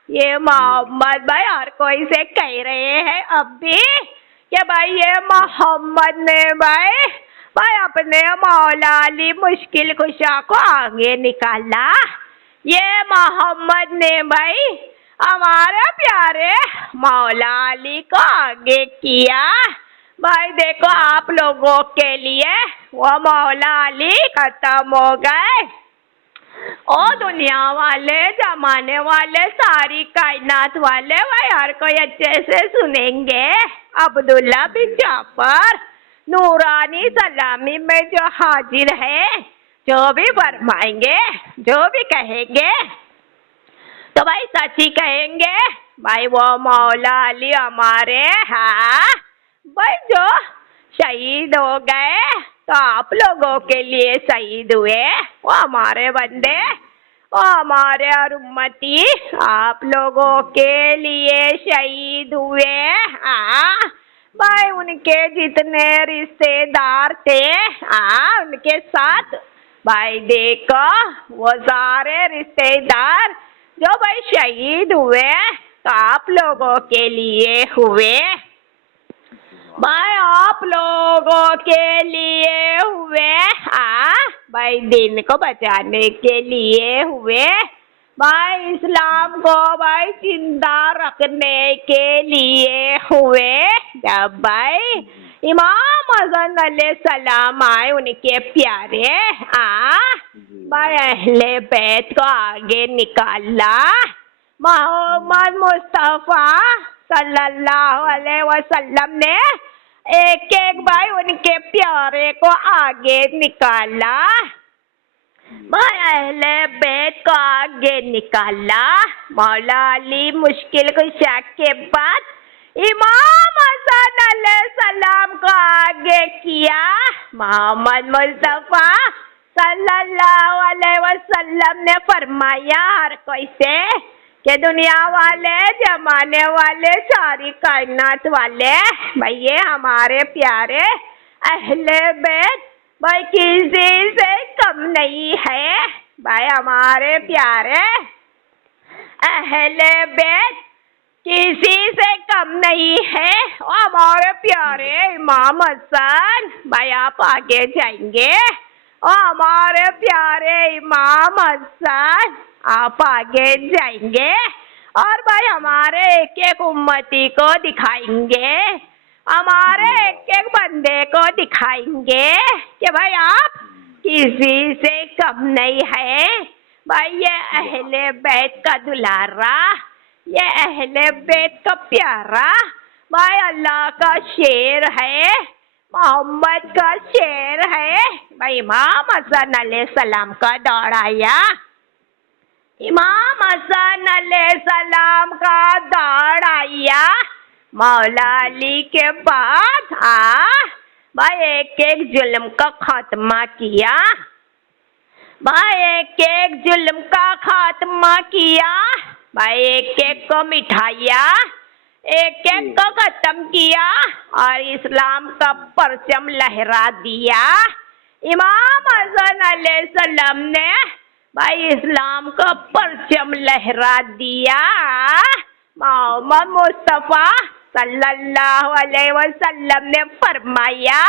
ये मोहम्मद भाई और कोई से कह रहे हैं अब भी कि भाई ये मोहम्मद ने भाई अपने मौला अली मुश्किल कुशा को आगे निकाला। ये मोहम्मद ने भाई हमारे प्यारे मौला अली को आगे किया। भाई देखो आप लोगों के लिए वो मौला अली खत्म हो गए और दुनिया वाले जमाने वाले सारी कायनात वाले भाई हर कोई अच्छे से सुनेंगे। अब्दुल्ला बिन जाफर नूरानी सलामी में जो हाजिर है जो भी फरमाएंगे जो भी कहेंगे तो भाई सच ही कहेंगे। भाई वो मौला अली हमारे भाई जो शहीद हो गए तो आप लोगों के लिए शहीद हुए वो हमारे बंदे वो हमारे और उम्मती आप लोगों के लिए शहीद हुए। भाई उनके जितने रिश्तेदार थे उनके साथ भाई देखो वो सारे रिश्तेदार जो भाई शहीद हुए तो आप लोगों के लिए हुए। भाई आप लोगों के लिए हुए भाई दिन को बचाने के लिए हुए। भाई इस्लाम को भाई जिंदा रखने के लिए हुए। जब भाई इमाम हसन अलैहिस्सलाम आए उनके प्यारे भाई अहले बैत को आगे निकाला। मोहम्मद मुस्तफा सल्लल्लाहु अलैहि वसल्लम ने एक भाई उनके प्यारे को आगे निकाला। भाई अहले बैत को आगे निकाला। मौला अली मुश्किल कुशा के बाद इमाम हसन अलैहिस्सलाम को आगे किया। मोहम्मद मुस्तफा सल्लल्लाहु अलैहि वसल्लम ने फरमाया हर कोई से कि दुनिया वाले जमाने वाले सारी कायनात वाले भाई ये हमारे प्यारे अहले बैत भाई किसी से कम नहीं है। भाई हमारे प्यारे अहले बैत किसी से कम नहीं है। और हमारे प्यारे इमाम हसन भाई आप आगे जाएंगे और हमारे प्यारे इमाम हसन आप आगे जाएंगे और भाई हमारे एक एक उम्मती को दिखाएंगे हमारे एक एक बंदे को दिखाएंगे कि भाई आप किसी से कम नहीं है। भाई ये अहले बैत का दुलारा ये अहले बैत का प्यारा भाई अल्लाह का शेर है मोहम्मद का शेर है। भाई इमाम हसन अलैहिस्सलाम का दौर आया। इमाम हसन अलैहिस्सलाम का दौर आया। मौला अली के बाद भाई एक एक जुल्म का खात्मा किया। भाई एक एक जुल्म का खात्मा किया। भाई एक एक को मिठाइया एक एक को खत्म किया और इस्लाम का परचम लहरा दिया। इमाम हसन अलैहिस्सलाम ने भाई इस्लाम का परचम लहरा दिया। मोहम्मद मुस्तफा सल्लल्लाहु अलैहि वसल्लम ने फरमाया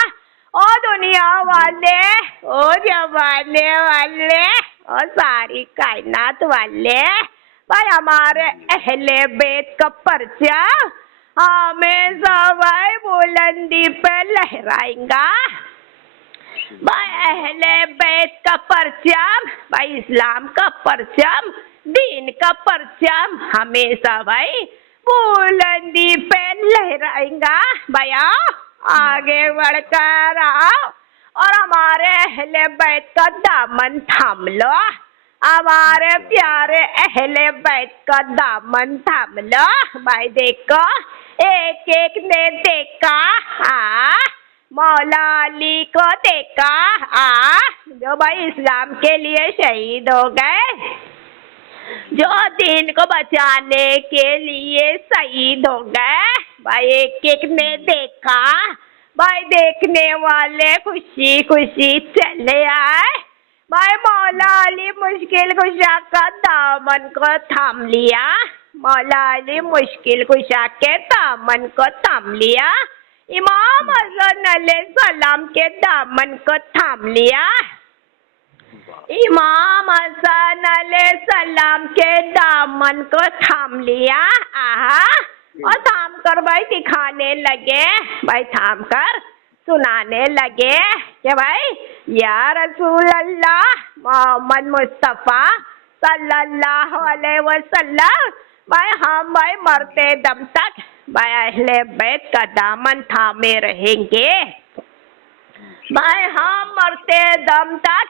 ओ दुनिया वाले ओ जमाने वाले ओ सारी कायनात वाले भाई हमारे अहले बैत का परचम हमेशा भाई बुलंदी पे लहराएंगा भाई अहले बैत का परचम, भाई इस्लाम का परचम, दीन का परचम हमेशा भाई बुलंदी पे लहराएंगा। भैया आगे बढ़कर आओ और हमारे अहले बैत का दामन थाम लो, हमारे प्यारे अहले बैत का दामन थाम लो। भाई देखो एक एक ने देखा मौला अली को देखा जो भाई इस्लाम के लिए शहीद हो गए, जो दीन को बचाने के लिए शहीद हो गए। भाई एक एक ने देखा, भाई देखने वाले खुशी खुशी चले आए। भाई मौला अली मुश्किल कुशा का दामन को थाम लिया, मौला अली मुश्किल कुशा के दामन को थाम लिया, इमाम हसन अलैहिस्सलाम के दामन को थाम लिया, इमाम हसन अलैहिस्सलाम के दामन को थाम लिया। और थाम कर भाई दिखाने लगे, भाई थाम कर सुनाने लगे कि भाई या रसूल अल्लाह मोहम्मद मुस्तफ़ा सल्लल्लाहु अलैहि वसल्लम, भाई हम भाई मरते दम तक भाई अहले बैत का दामन थामे रहेंगे, भाई हम मरते दम तक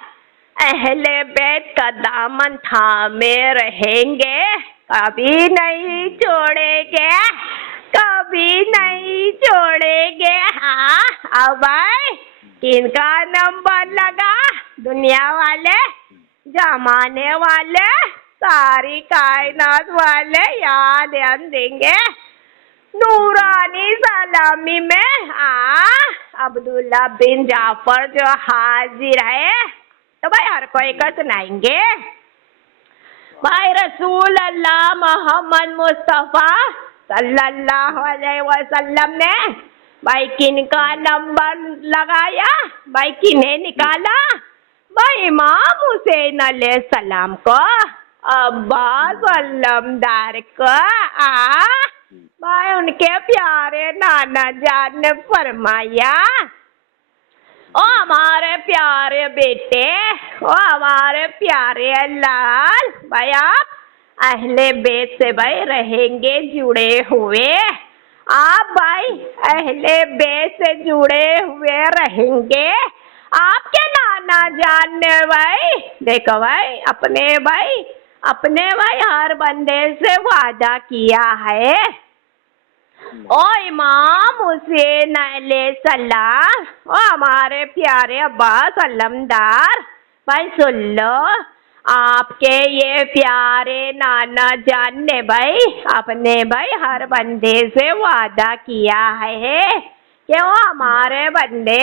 अहले बैत का दामन थामे रहेंगे, कभी नहीं छोड़ेंगे, कभी नहीं छोड़ेंगे। अब भाई किनका नंबर लगा? दुनिया वाले, जमाने वाले, सारी कायनात वाले याद देंगे। नूरानी सलामी में अब्दुल्ला बिन जाफर जो हाजिर है, तो भाई हर कोई का सुनाएंगे। भाई रसूल अल्लाह मोहम्मद मुस्तफ़ा सल्लल्लाहु अलैहि वसल्लम ने भाई किनका नंबर लगाया, भाई किन्हें निकाला? भाई इमाम हुसैन अलैहिस्सलाम को, अब्बास अलमदार को। भाई उनके प्यारे नाना जान ने फरमाया, ओ हमारे प्यारे बेटे, ओ हमारे प्यारे लाल, भाई आप अहले बैत से भाई रहेंगे जुड़े हुए, आप भाई अहले बैत से जुड़े हुए रहेंगे। आपके नाना जान ने भाई देखो भाई अपने भाई हर बंदे से वादा किया है, ओ इमाम हुसैन अलैहिस्सलाम, ओ हमारे प्यारे अब्बास अलमदार, भाई सुन लो, आपके ये प्यारे नाना जान ने भाई अपने भाई हर बंदे से वादा किया है कि वो हमारे बंदे,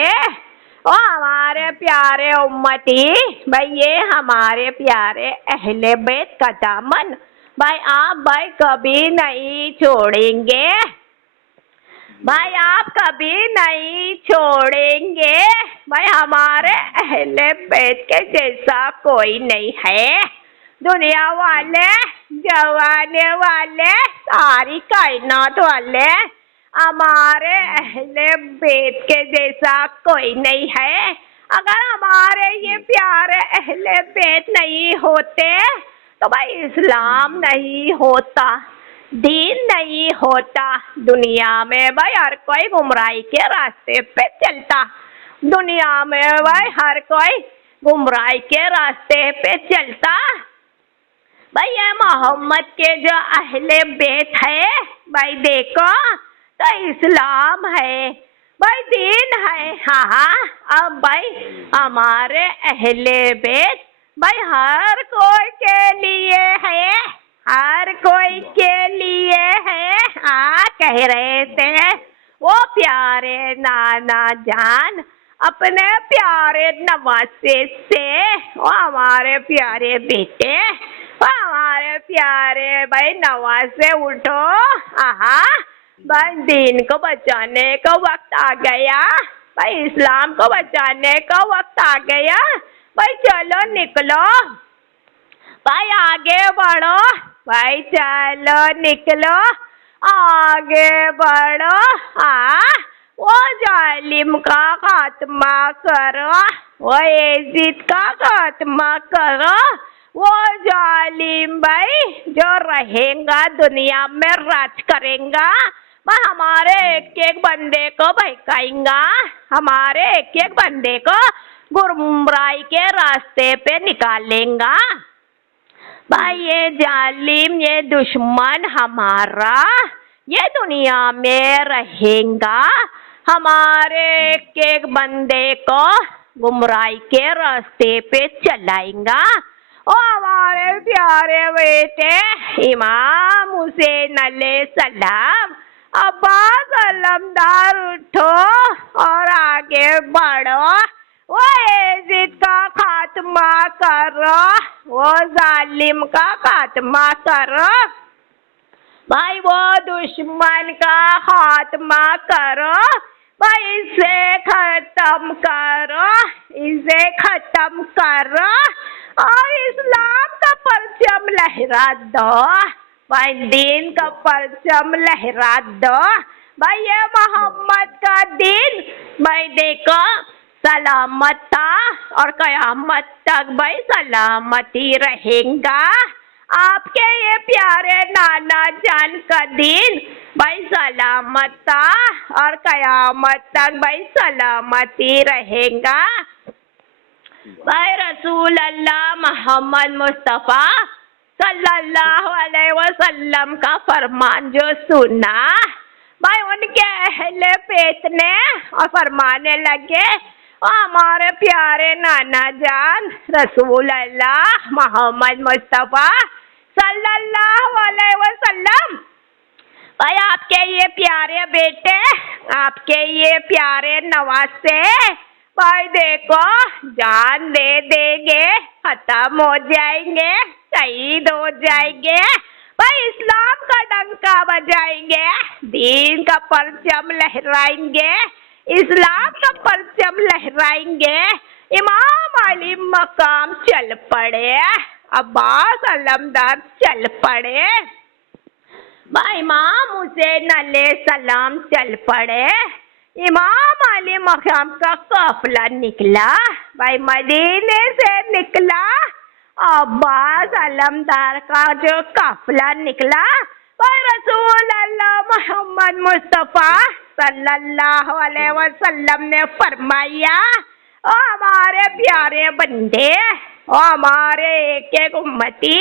ओ हमारे प्यारे उम्मती, भाई ये हमारे प्यारे अहले बैत का दामन भाई आप भाई कभी नहीं छोड़ेंगे, भाई आप कभी नहीं छोड़ेंगे। भाई हमारे अहले बैत के जैसा कोई नहीं है, दुनिया वाले, जवाने वाले, सारी कायनात वाले, हमारे अहले बैत के जैसा कोई नहीं है। अगर हमारे ये प्यारे अहले बैत नहीं होते तो भाई इस्लाम नहीं होता, दीन नहीं होता, दुनिया में भाई हर कोई गुमराही के रास्ते पे चलता, दुनिया में भाई हर कोई गुमराही के रास्ते पे चलता। भाई ये मोहम्मद के जो अहले बैत है, भाई देखो तो इस्लाम है, भाई दीन है। अब भाई हमारे अहले बैत भाई हर कोई के लिए है, हर कोई के लिए है। कह रहे थे वो प्यारे नाना जान अपने प्यारे नवासे से, वो हमारे प्यारे बेटे, वो हमारे प्यारे भाई नवासे उठो, भाई दीन को बचाने का वक्त आ गया, भाई इस्लाम को बचाने का वक्त आ गया, भाई चलो निकलो, भाई आगे बढ़ो, भाई चलो निकलो आगे बढ़ो। वो जालिम का खात्मा करो, वो यजीद का खात्मा करो। वो जालिम भाई जो रहेगा दुनिया में राज करेगा, वह हमारे एक एक बंदे को बहकाएगा, हमारे एक एक बंदे को गुमराही के रास्ते पे निकालेगा। भाई ये जालिम, ये दुश्मन हमारा ये दुनिया में रहेगा, हमारे एक एक बंदे को गुमराही के रास्ते पे चलाएगा। ओ हमारे प्यारे बेटे इमाम हुसैन अलैहिस्सलाम, अब्बास अलमदार उठो और आगे बढ़ो। वो यजीद का खात्मा करो, वो जालिम का खात्मा करो। भाई वो दुश्मन का खात्मा करो, भाई इसे खत्म करो, इसे खत्म करो और इस्लाम का परचम लहरा दो, भाई दीन का परचम लहरा दो। भाई ये मोहम्मद का दीन भाई देखो सलामत था और कयामत तक भाई सलामती रहेगा। आपके ये प्यारे नाना जान का दीन भाई सलामत था और कयामत तक भाई सलामती रहेगा। भाई रसूल अल्लाह मोहम्मद मुस्तफ़ा सल्लल्लाहु अलैहि वसल्लम का फरमान जो सुना, भाई उनके अहले बैत ने और फरमाने लगे, हमारे प्यारे नाना जान रसूल अल्लाह मोहम्मद मुस्तफ़ा सल्लल्लाहु अलैहि वसल्लम, भाई आपके ये प्यारे बेटे, आपके ये प्यारे नवासे भाई देखो जान दे देंगे, खत्म हो जाएंगे, शहीद हो जाएंगे, भाई इस्लाम का डंका बजाएंगे, दीन का परचम लहराएंगे, इस्लाम का परचम लहराएंगे। इमाम अली मकाम चल पड़े, अब्बास अलमदार चल पड़े, भाई इमाम हुसैन अलैहिस्सलाम चल पड़े। इमाम अली मकाम का काफिला निकला, भाई मदीने से निकला, अब्बास अलमदार का जो काफिला निकला, भाई रसूल अल्लाह मोहम्मद मुस्तफ़ा सल्लल्लाहु अलैहि वसल्लम ने फरमाया, ओ हमारे प्यारे बंदे, ओ हमारे एक एक उम्मती,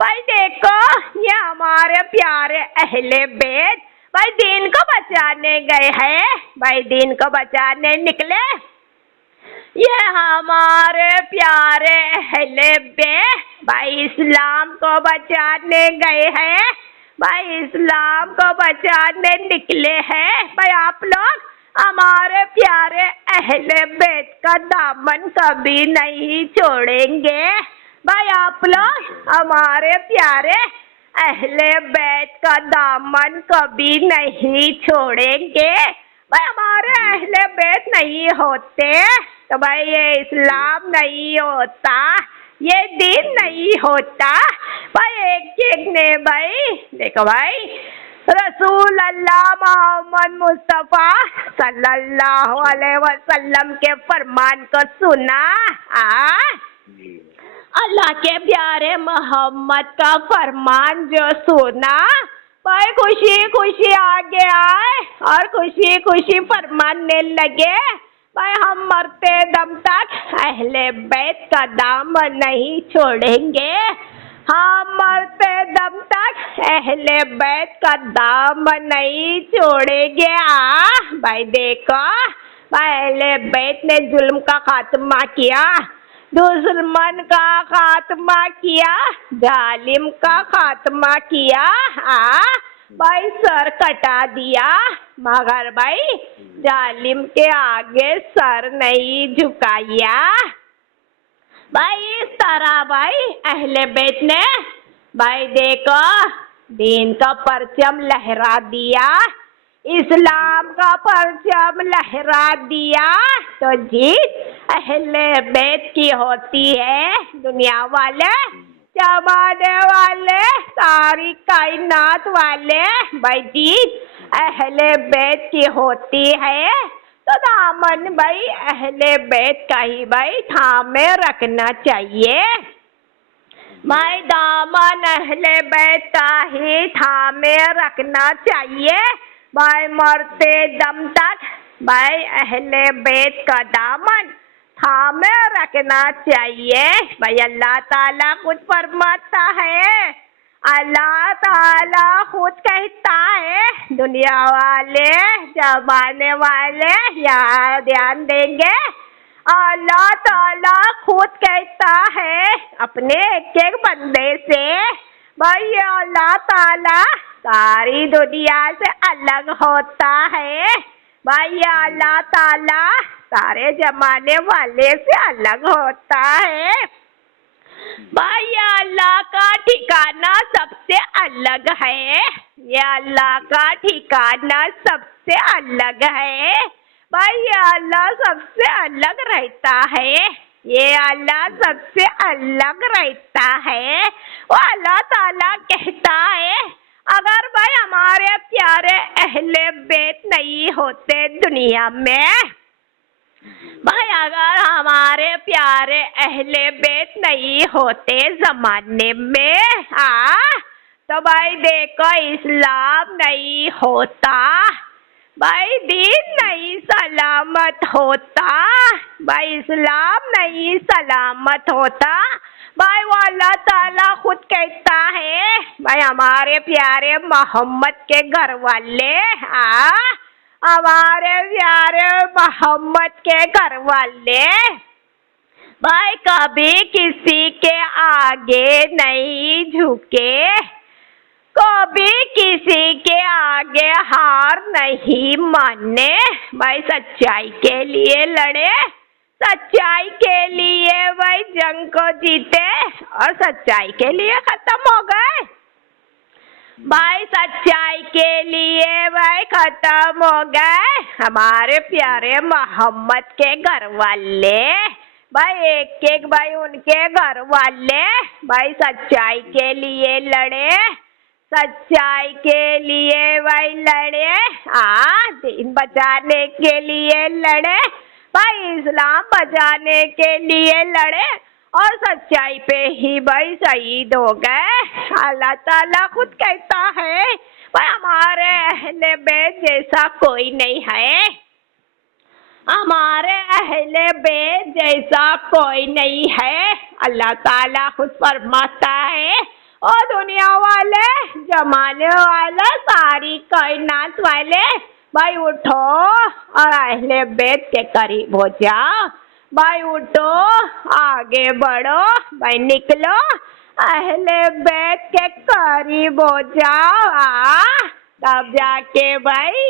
भाई देखो ये हमारे प्यारे अहले बैत भाई दीन को बचाने गए हैं, भाई दीन को बचाने निकले। ये हमारे प्यारे अहले बैत भाई इस्लाम को बचाने गए हैं, भाई इस्लाम को बचाने निकले हैं। भाई आप लोग हमारे प्यारे अहले बैत का दामन कभी नहीं छोड़ेंगे, भाई आप लोग हमारे प्यारे अहले बैत का दामन कभी नहीं छोड़ेंगे। भाई हमारे अहले बैत नहीं होते तो भाई ये इस्लाम नहीं होता, ये दीन नहीं होता। भाई एक एक ने भाई देखो भाई रसूल अल्लाह मोहम्मद मुस्तफ़ा सल्लल्लाहु अलैहि वसल्लम के फरमान को सुना, अल्लाह के प्यारे मोहम्मद का फरमान जो सुना, भाई खुशी खुशी आगे आए और खुशी खुशी फरमाने लगे, भाई हम मरते दम तक अहले बैत का दामन नहीं छोड़ेंगे, हम मरते दम तक अहले बैत का दामन नहीं छोड़ेंगे। भाई देखो भाई अहले बैत ने जुल्म का खात्मा किया, दुश्मन का खात्मा किया, जालिम का खात्मा किया, भाई सर कटा दिया, मगर भाई जालिम के आगे सर नहीं झुकाया। भाई इस तरह भाई अहले बैत ने भाई देखो दीन का परचम लहरा दिया, इस्लाम का परचम लहरा दिया, तो जीत अहले बैत की होती है दुनिया वाले, जमाने वाले, सारी कायनात वाले भाई दीन अहले बैत की होती है, तो दामन भाई अहले बैत का ही भाई थामे रखना चाहिए। भाई दामन अहले बैत का ही थामे रखना चाहिए। भाई मरते दम तक भाई अहले बैत का दामन थामे रखना चाहिए। भाई अल्लाह ताला खुद फरमाता है, अल्लाह ताला खुद कहता है, दुनिया वाले जमाने वाले यार ध्यान देंगे, अल्लाह ताला खुद कहता है अपने एक एक बंदे से, भाई अल्लाह ताला सारी दुनिया से अलग होता है। भाई अल्लाह ताला सारे जमाने वाले से अलग होता है। भाई अल्लाह का ठिकाना सबसे अलग है, ये अल्लाह का ठिकाना सबसे अलग है। भाई अल्लाह सबसे अलग रहता है, ये अल्लाह सबसे अलग रहता है। वो अल्लाह ताला कहता है, अगर भाई हमारे प्यारे अहले बैत नहीं होते दुनिया में, भाई अगर हमारे प्यारे अहले बैत नहीं होते जमाने में, तो भाई देखो इस्लाम नहीं होता, भाई दीन नहीं सलामत होता, भाई इस्लाम नहीं सलामत होता। भाई वो अल्लाह ताला खुद कहता है, भाई हमारे प्यारे मोहम्मद के घर वाले, हमारे प्यारे मोहम्मद के घर वाले भाई कभी किसी के आगे नहीं झुके, कभी किसी के आगे हार नहीं माने। भाई सच्चाई के लिए लड़े, सच्चाई के लिए भाई जंग को जीते और सच्चाई के लिए खत्म हो गए। भाई सच्चाई के लिए भाई खत्म हो गए हमारे प्यारे मोहम्मद के घर वाले। भाई एक एक भाई उनके घर वाले भाई सच्चाई के लिए लड़े, सच्चाई के लिए भाई लड़े, दीन बचाने के लिए लड़े, भाई इस्लाम बचाने के लिए लड़े और सच्चाई पे ही भाई शहीद हो गए। अल्लाह ताला खुद कहता है, भाई हमारे अहले बैत जैसा कोई नहीं है, हमारे अहले बैत जैसा कोई नहीं है। अल्लाह ताला खुद फरमाता है, और दुनिया वाले जमाने वाले सारी कायनात वाले भाई उठो और अहले बैत के करीब हो जाओ। भाई उठो, आगे बढ़ो, भाई निकलो, अहले बैत के करीब हो जाओ। तब जाके भाई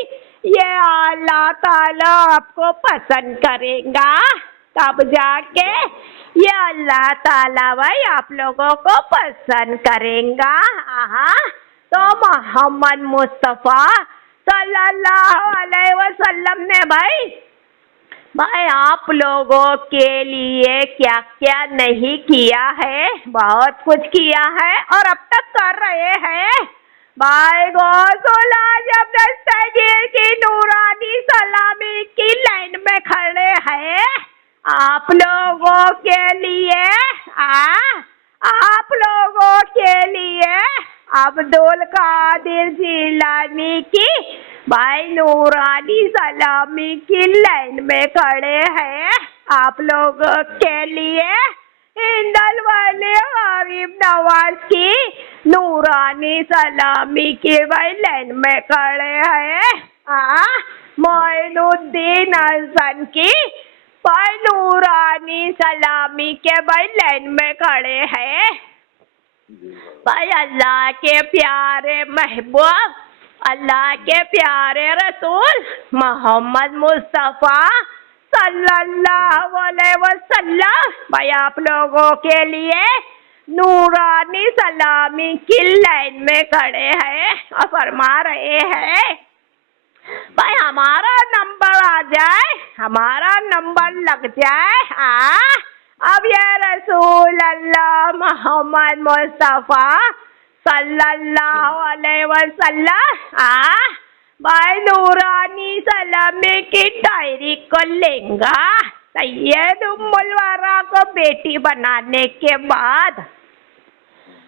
ये अल्लाह ताला आपको पसंद करेगा, तब जाके ये अल्लाह ताला भाई आप लोगों को पसंद करेगा। तो मोहम्मद मुस्तफ़ा सल्लल्लाहु अलैहि वसल्लम ने भाई आप लोगों के लिए क्या क्या नहीं किया है, बहुत कुछ किया है और अब तक कर रहे हैं। भाई गौसुल आज़म दस्तगीर की नूरानी सलामी की लाइन में खड़े हैं आप लोगों के लिए, आप लोगों के लिए अब्दुल कादिर जिलानी की भाई नूरानी सलामी की लाइन में खड़े हैं आप लोगों के लिए। हिंदल वाले गरीब नवाज की नूरानी सलामी की भाई लाइन में खड़े हैं। मोइनुद्दीन हसन की भाई नूरानी सलामी के भाई लाइन में खड़े हैं। भाई अल्लाह के प्यारे महबूब, अल्लाह के प्यारे रसूल मोहम्मद मुस्तफ़ा सल्लल्लाहु अलैहि वसल्लम भाई आप लोगों के लिए नूरानी सलामी की लाइन में खड़े हैं और फरमा रहे हैं, भाई हमारा नंबर आ जाए, हमारा नंबर लग जाए, अब ये रसूल अल्लाह मोहम्मद मुस्तफ़ा सल्लल्लाहु अलैहि वसल्लम भाई नूरानी सलामी की डायरी को लेंगा सैयद उम्मुल वरा को बेटी बनाने के बाद।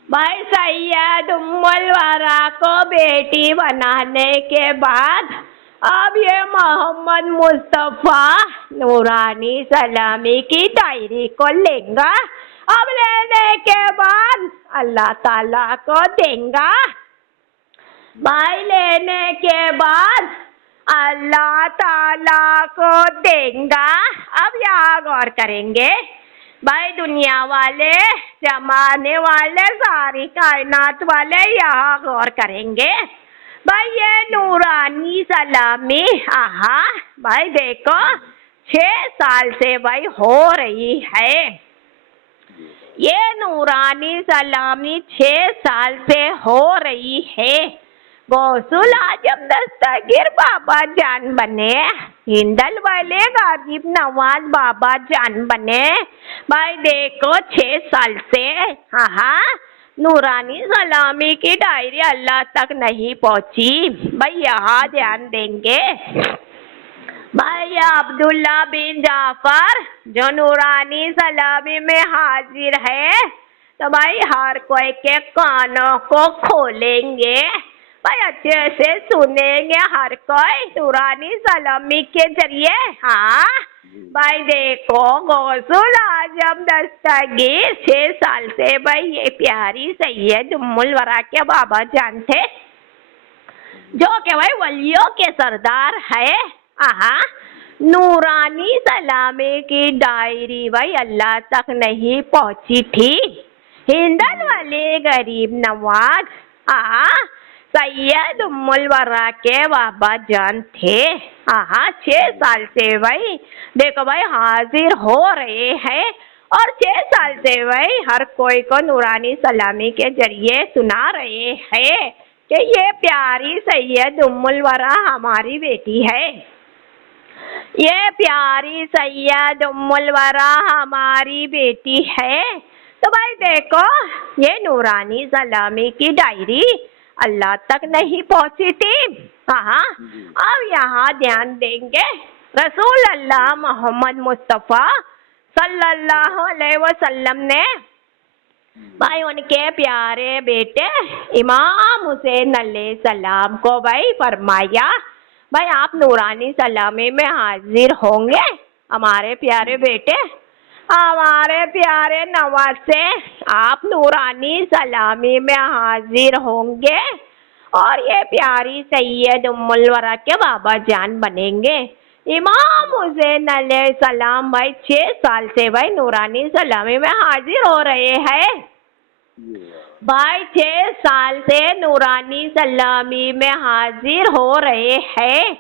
भाई सैयद उम्मुल वरा को बेटी बनाने के बाद अब ये मोहम्मद मुस्तफ़ा नूरानी सलामी की डायरी को लेंगा। अब लेने के बाद अल्लाह ताला को देंगा। भाई लेने के बाद अल्लाह ताला को देंगा। अब यहाँ गौर करेंगे भाई दुनिया वाले जमाने वाले सारी कायनात वाले यहाँ गौर करेंगे। भाई ये नूरानी सलामी भाई देखो 6 साल से भाई हो रही है। ये नूरानी सलामी 6 साल से हो रही है। गौसुल आजम दस्तगीर बाबा जान बने, हिंदल वाले गाजिब नवाज बाबा जान बने। भाई देखो 6 साल से नूरानी सलामी की डायरी अल्लाह तक नहीं पहुंची। भाई यहाँ ध्यान देंगे। भाई अब्दुल्ला बिन जाफर जो नूरानी सलामी में हाजिर है, तो भाई हर कोई के कानों को खोलेंगे, भाई अच्छे से सुनेंगे हर कोई नूरानी सलामी के जरिए। भाई देखो गौसुल आजम दस्तगीर 6 साल से भाई ये प्यारी सैयद उम्मुल वरा के बाबा जान थे, जो कि भाई वलियों के सरदार है। नूरानी सलामी की डायरी भाई अल्लाह तक नहीं पहुंची थी। हिंदल वाले गरीब नवाज सैयद उम्मुल वरा के बाबा जान थे। 6 साल से भाई देखो भाई हाजिर हो रहे हैं और 6 साल से भाई हर कोई को नूरानी सलामी के जरिए सुना रहे हैं कि ये प्यारी सैयद उम्मुल वरा हमारी बेटी है, ये प्यारी सैयद उम्मुल वरा हमारी बेटी है। तो भाई देखो ये नूरानी सलामी की डायरी अल्लाह तक नहीं पहुंची थी। अब यहाँ ध्यान देंगे रसूल अल्लाह मोहम्मद मुस्तफ़ा सल्लल्लाहु अलैहि वसल्लम ने भाई उनके प्यारे बेटे इमाम हुसैन अलैहिस्सलाम को भाई फरमाया, भाई आप नूरानी सलामी में हाजिर होंगे हमारे प्यारे बेटे, हमारे प्यारे नवाज से आप नूरानी सलामी में हाजिर होंगे और ये प्यारी सैयद उम्मुल वरा के बाबा जान बनेंगे। इमाम हुसैन अलैहिस्सलाम भाई 6 साल से भाई नूरानी सलामी में हाजिर हो रहे हैं। भाई 6 साल से नूरानी सलामी में हाजिर हो रहे हैं।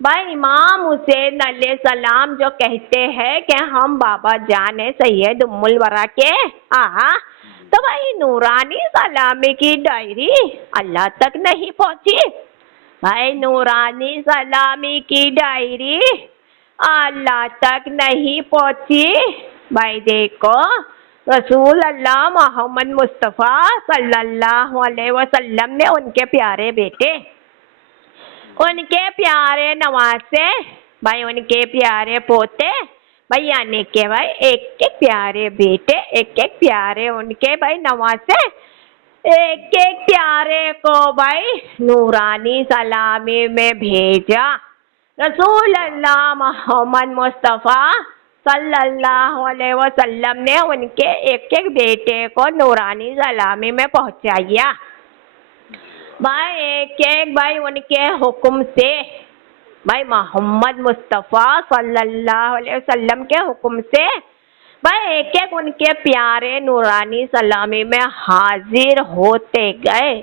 भाई इमाम हुसैन अलैहिस्सलाम जो कहते हैं कि हम बाबा जान है सैयद उम्मुल वरा के, तो भाई नूरानी सलामी की डायरी अल्लाह तक नहीं पहुंची। भाई नूरानी सलामी की डायरी अल्लाह तक नहीं पहुंची। भाई देखो रसूल अल्लाह मोहम्मद मुस्तफ़ा सल्लल्लाहु अलैहि वसल्लम ने उनके प्यारे बेटे, उनके प्यारे नवासे, भाई उनके प्यारे पोते, भाई यानी के भाई एक एक प्यारे बेटे, एक एक प्यारे उनके भाई नवासे, एक एक प्यारे को भाई नूरानी सलामी में भेजा। रसूल अल्लाह मोहम्मद मुस्तफ़ा सल्लल्लाहु अलैहि वसल्लम ने उनके एक एक बेटे को नूरानी सलामी में पहुंचाया। भाई एक एक भाई उनके हुक्म से, भाई मोहम्मद मुस्तफ़ा सल्लल्लाहु अलैहि वसल्लम के हुक्म से भाई एक एक उनके प्यारे नूरानी सलामी में हाजिर होते गए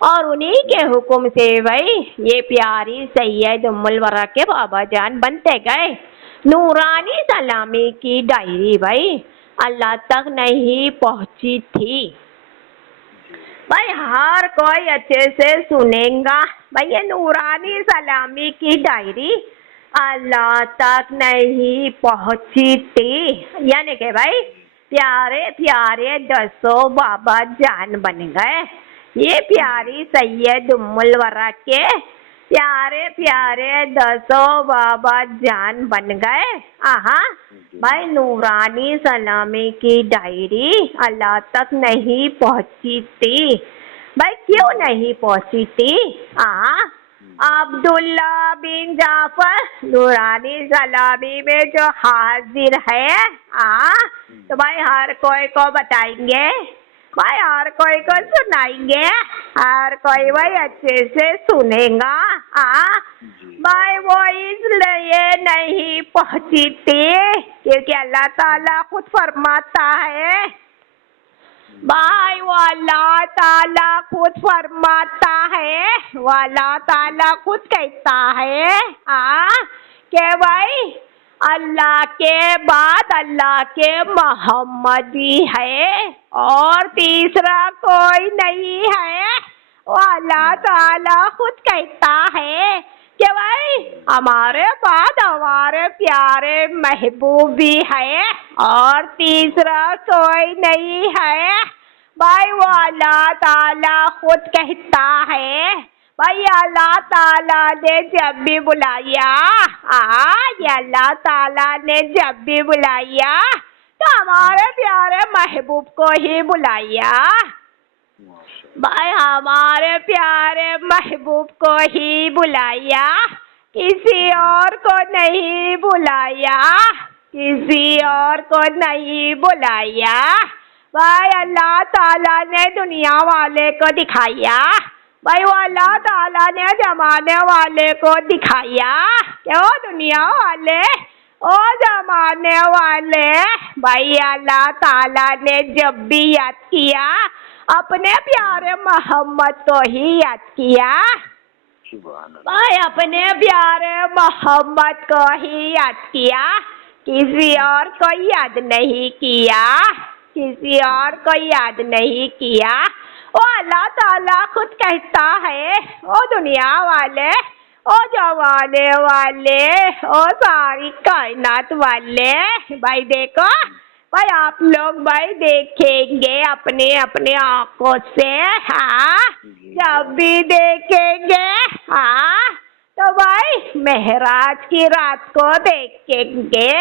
और उन्हीं के हुक्म से भाई ये प्यारी सैयद उम्मुल वरा के बाबा जान बनते गए। नूरानी सलामी की डायरी भाई अल्लाह तक नहीं पहुंची थी। भाई हर कोई अच्छे से सुनेगा, भाई ये नूरानी सलामी की डायरी अल्लाह तक नहीं पहुंची थी, यानी कि भाई प्यारे प्यारे दसों बाबा जान बन गए। ये प्यारी सैयद उम्मुल वरा के प्यारे प्यारे दसों बाबा जान बन गए। आहा भाई नूरानी सलामी की डायरी अल्लाह तक नहीं पहुंची थी। भाई क्यों नहीं पहुंची थी? अब्दुल्ला बिन जाफर नूरानी सलामी में जो हाजिर है तो भाई हर कोई को बताएंगे, भाई हर कोई को सुनाएंगे, हर कोई भाई अच्छे से सुनेगा। भाई वो इसलिए नहीं पहुंची थी क्योंकि अल्लाह ताला खुद फरमाता है, भाई वो अल्लाह ताला खुद फरमाता है, वो अल्लाह ताला खुद कहता है कि भाई अल्लाह के बाद अल्लाह के मोहम्मद ही है और तीसरा कोई नहीं है। वो अल्लाह ताला खुद कहता है कि भाई हमारे बाद हमारे प्यारे महबूब भी है और तीसरा कोई नहीं है। भाई वो अल्लाह ताला खुद कहता है। भाई अल्लाह ताला ने जब भी बुलाया ये अल्लाह ताला ने जब भी बुलाया तो हमारे प्यारे महबूब को ही बुलाया। भाई हमारे प्यारे महबूब को ही बुलाया, किसी और को नहीं बुलाया, किसी और को नहीं बुलाया। भाई अल्लाह ताला ने दुनिया वाले को दिखाया, भाई वो अल्लाह ताला ने जमाने वाले को दिखाया कि वो दुनिया वाले ओ जमाने वाले। भाई अल्लाह ताला ने जब भी याद किया अपने प्यारे मोहम्मद को ही याद किया। भाई अपने प्यारे मोहम्मद को ही याद किया, किसी और को याद नहीं किया, किसी और को याद नहीं किया। वो अल्लाह ताला खुद कहता है, ओ दुनिया वाले, ओ जमाने वाले, ओ सारी कायनात वाले। भाई देखो, भाई आप लोग भाई देखेंगे अपने अपने आंखों से, जब भी देखेंगे तो भाई मेहराज की रात को देखेंगे।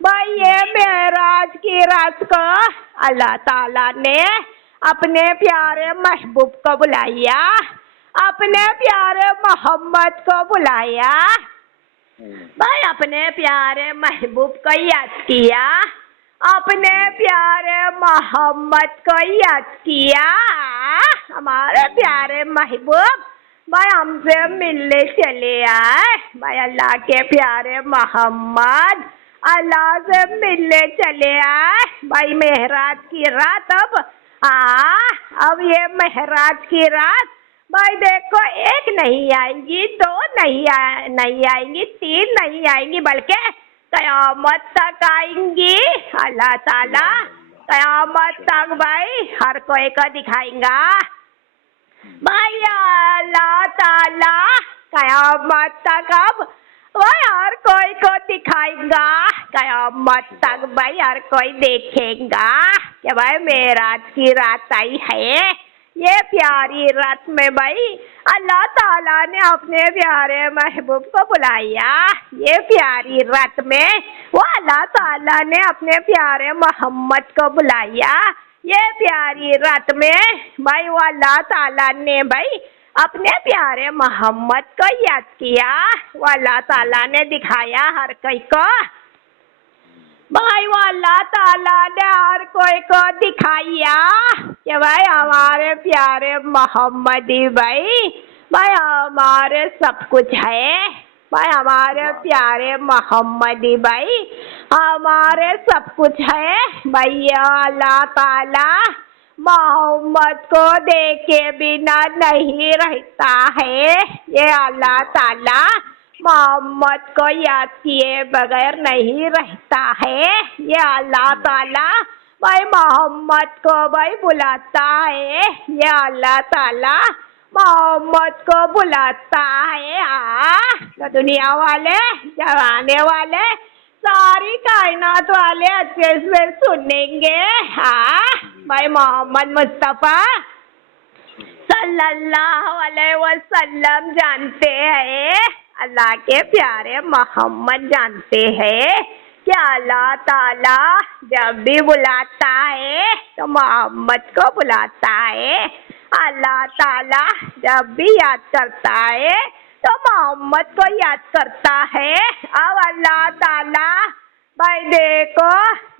भाई ये मेहराज की रात को अल्लाह ताला ने अपने प्यारे महबूब को बुलाया, अपने प्यारे मोहम्मद को बुलाया। भाई अपने प्यारे महबूब को याद किया, अपने प्यारे मोहम्मद को याद किया। हमारे प्यारे महबूब भाई हमसे मिलने चले आए। भाई अल्लाह के प्यारे मोहम्मद अल्लाह से मिलने चले आए। भाई मेहराज की रात अब ये मेहराज की रात भाई देखो एक नहीं आएंगी, दो नहीं आएंगी, तीन नहीं आएंगी, बल्कि कयामत तक आएंगी। अल्लाह ताला कयामत तक भाई हर कोई को दिखाएगा। भाई अल्लाह ताला कयामत तक अब भाई हर कोई को दिखाएगा। कयामत तक भाई हर कोई देखेगा कि भाई मेराज की रात आई है। ये प्यारी रात में भाई अल्लाह ताला ने अपने प्यारे महबूब को बुलाया। ये प्यारी रात में वो अल्लाह ताला ने अपने प्यारे मोहम्मद को बुलाया। ये प्यारी रात में भाई वो अल्लाह ताला ने भाई अपने प्यारे मोहम्मद को याद किया। वो अल्लाह ताला ने दिखाया हर कोई को। भाई वो अल्लाह ताला ने हर कोई को दिखाया कि भाई हमारे प्यारे मोहम्मदी भाई हमारे सब कुछ है। भाई हमारे प्यारे मोहम्मदी भाई हमारे सब कुछ है। भाई अल्लाह ताला मोहम्मद को देखे बिना नहीं रहता है। ये अल्लाह ताला मोहम्मद को याद किए बगैर नहीं रहता है। ये अल्लाह ताला भाई मोहम्मद को भाई बुलाता है। ये अल्लाह ताला मोहम्मद को बुलाता है। तो दुनिया वाले, जमाने वाले, सारी कायनात वाले अच्छे से सुनेंगे। हाँ भाई मोहम्मद मुस्तफा सल्लल्लाहु अलैहि वसल्लम जानते हैं, अल्लाह के प्यारे मोहम्मद जानते हैं कि अल्लाह ताला जब भी बुलाता है तो मोहम्मद को बुलाता है। अल्लाह ताला जब भी याद करता है तो मोहम्मद को याद करता है। अब अल्लाह ताला भाई देखो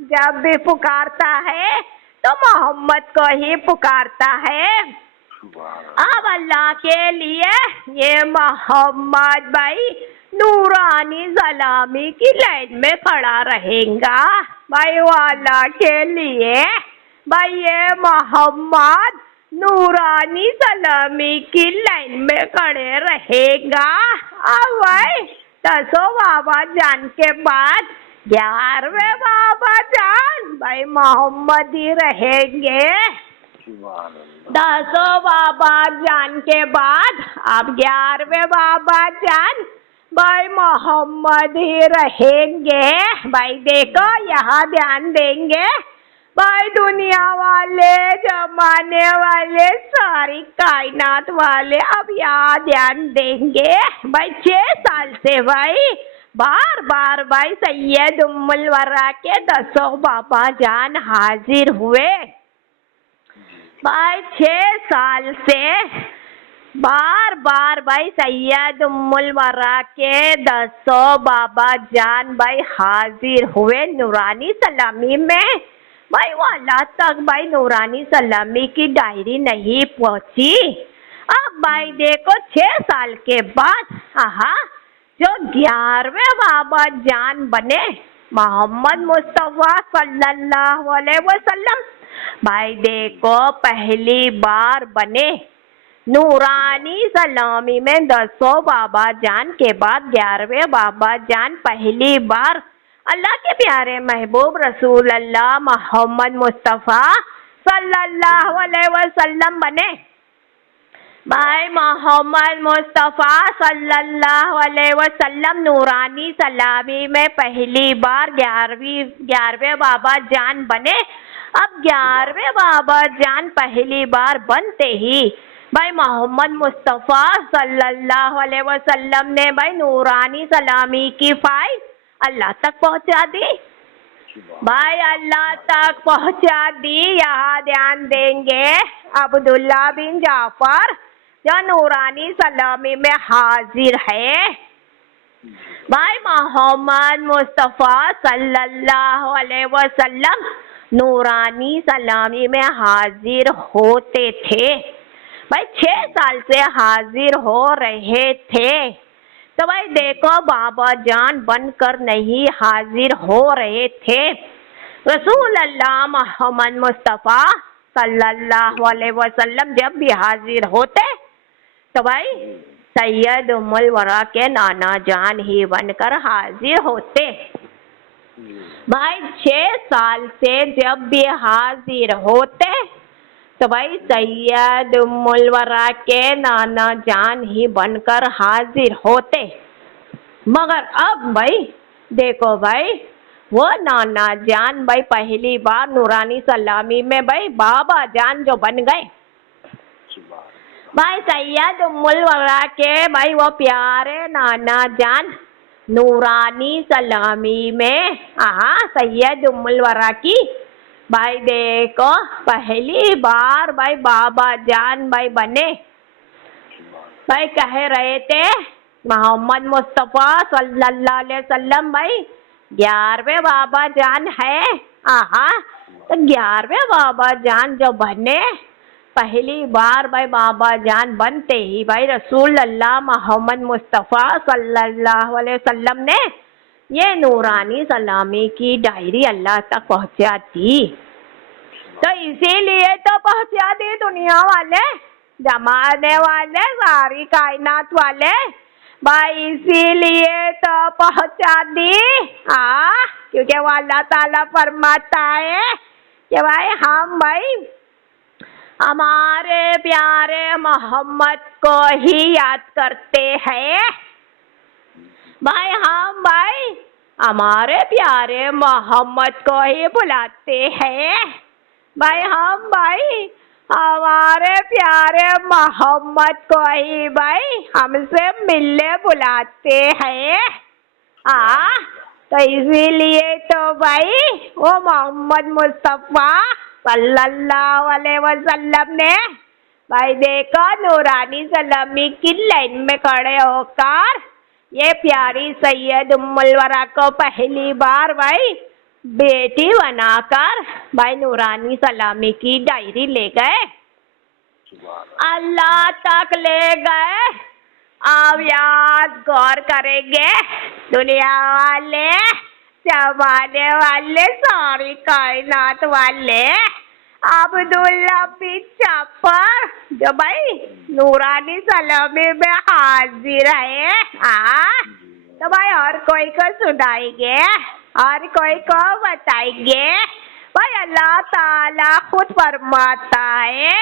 जब भी पुकारता है तो मोहम्मद को ही पुकारता है। अब अल्लाह के लिए ये मोहम्मद भाई नूरानी सलामी की लाइन में खड़ा रहेगा। भाई वो अल्लाह के लिए भाई ये मोहम्मद नूरानी सलामी की लाइन में खड़े रहेगा। अब भाई 10 बाबा जान के बाद 11वें बाबा जान भाई मोहम्मद ही रहेंगे। 10 बाबा जान के बाद अब 11वें बाबा जान भाई मोहम्मद ही रहेंगे। भाई देखो यहाँ ध्यान देंगे भाई दुनिया वाले जमाने वाले सारी कायनात वाले अब यहाँ ध्यान देंगे। भाई 6 साल से भाई बार बार भाई सैयद उम्मुल वरा के 10 बाबा जान हाजिर हुए। भाई 6 साल से बार बार भाई सैयद उम्मुल वरा के 10 बाबा जान भाई हाजिर हुए नूरानी सलामी में। भाई वो अल्लाह तक भाई नूरानी सलामी की डायरी नहीं पहुंची। अब भाई देखो 6 साल के बाद जो 11वें बाबा जान बने मोहम्मद मुस्तफा सल्लल्लाहु अलैहि वसल्लम। भाई देखो पहली बार बने नूरानी सलामी में 10 बाबा जान के बाद 11वें बाबा जान पहली बार अल्लाह के प्यारे महबूब रसूल अल्लाह मोहम्मद मुस्तफ़ा सल्लल्लाहु अलैहि वसल्लम बने। भाई मोहम्मद मुस्तफ़ा सल्लल्लाहु अलैहि वसल्लम नूरानी सलामी में पहली बार 11वें बाबा जान बने। अब 11वें बाबा जान पहली बार बनते ही भाई मोहम्मद मुस्तफ़ा सल्लल्लाहु अलैहि वसल्लम ने भाई नूरानी सलामी की फाइल अल्लाह तक पहुंचा दी। भाई अल्लाह तक पहुंचा दी। यहाँ ध्यान देंगे अब्दुल्ला बिन जाफर जो नूरानी सलामी में हाजिर है। भाई मोहम्मद मुस्तफ़ा सल्लल्लाहु अलैहि वसल्लम नूरानी सलामी में हाजिर होते थे। भाई 6 साल से हाजिर हो रहे थे। तो भाई देखो बाबा जान बनकर नहीं हाजिर हो रहे थे। रसूल अल्लाह मोहम्मद मुस्तफ़ा सल्लल्लाहु अलैहि वसल्लम जब भी हाजिर होते तो भाई सैयद उम्मुल वरा के नाना जान ही बनकर हाजिर होते। भाई 6 साल से जब भी हाजिर होते तो भाई सैयद उम्मुल वरा के नाना जान ही बनकर हाजिर होते। मगर अब भाई देखो भाई वो नाना जान भाई पहली बार नूरानी सलामी में भाई बाबा जान जो बन गए। भाई सैयद उम्मुल वरा के भाई वो प्यारे नाना जान नूरानी सलामी में सैयद उम्मुल वरा की भाई देखो पहली बार भाई बाबा जान भाई बने। भाई कह रहे थे मोहम्मद मुस्तफ़ा सल्लल्लाहु अलैहि वसल्लम भाई 11वें बाबा जान है। तो 11वें बाबा जान जो बने पहली बार भाई बाबा जान बनते ही भाई रसूल अल्लाह मोहम्मद मुस्तफ़ा सल्लल्लाहु अलैहि वसल्लम ने ये नूरानी सलामी की डायरी अल्लाह तक पहुंचा दी। तो इसीलिए तो पहुंचा दी दुनिया वाले जमाने वाले सारी कायनात वाले भाई इसीलिए तो पहुंचा दी। क्योंकि वो अल्लाह ताला फरमाता है कि भाई हम भाई हमारे प्यारे मोहम्मद को ही याद करते हैं। भाई हम भाई हमारे प्यारे मोहम्मद को ही बुलाते हैं। भाई हम भाई हमारे प्यारे मोहम्मद को ही भाई हमसे मिलने बुलाते हैं। तो इसीलिए तो भाई वो मोहम्मद मुस्तफ़ा सल्लल्लाहु अलैहि वसल्लम ने भाई देखो नूरानी सलामी की लाइन में खड़े होकर ये प्यारी सैयद उम्मुल वरा को पहली बार भाई बेटी बनाकर भाई नूरानी सलामी की डायरी ले गए, अल्लाह तक ले गए। अब याद गौर करेंगे दुनिया वाले, जमाने वाले, सारी कायनात वाले, अब्दुल्ला बिन जाफर जो भाई नूरानी सलामी में हाजिर है। तो भाई और कोई को सुनाएंगे, और कोई को बताएंगे। भाई अल्लाह ताला खुद फरमाता है,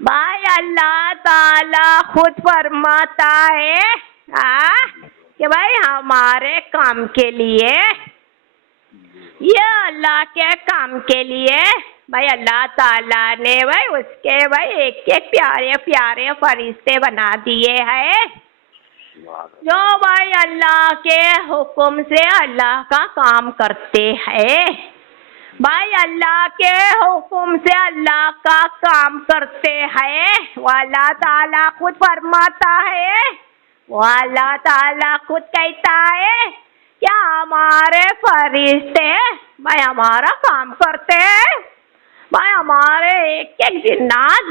भाई अल्लाह ताला खुद फरमाता है कि भाई हमारे काम के लिए, ये अल्लाह के काम के लिए भाई अल्लाह ताला ने भाई उसके भाई एक एक प्यारे प्यारे फरिश्ते बना दिए हैं, जो भाई अल्लाह के हुक्म से अल्लाह का काम करते हैं। भाई अल्लाह के हुक्म से अल्लाह का काम करते हैं। वो अल्लाह ताला खुद फरमाता है, वो अल्लाह ताला खुद कहता है क्या हमारे फरिश्ते भाई हमारा काम करते हैं। भाई हमारे एक एक जिन्नात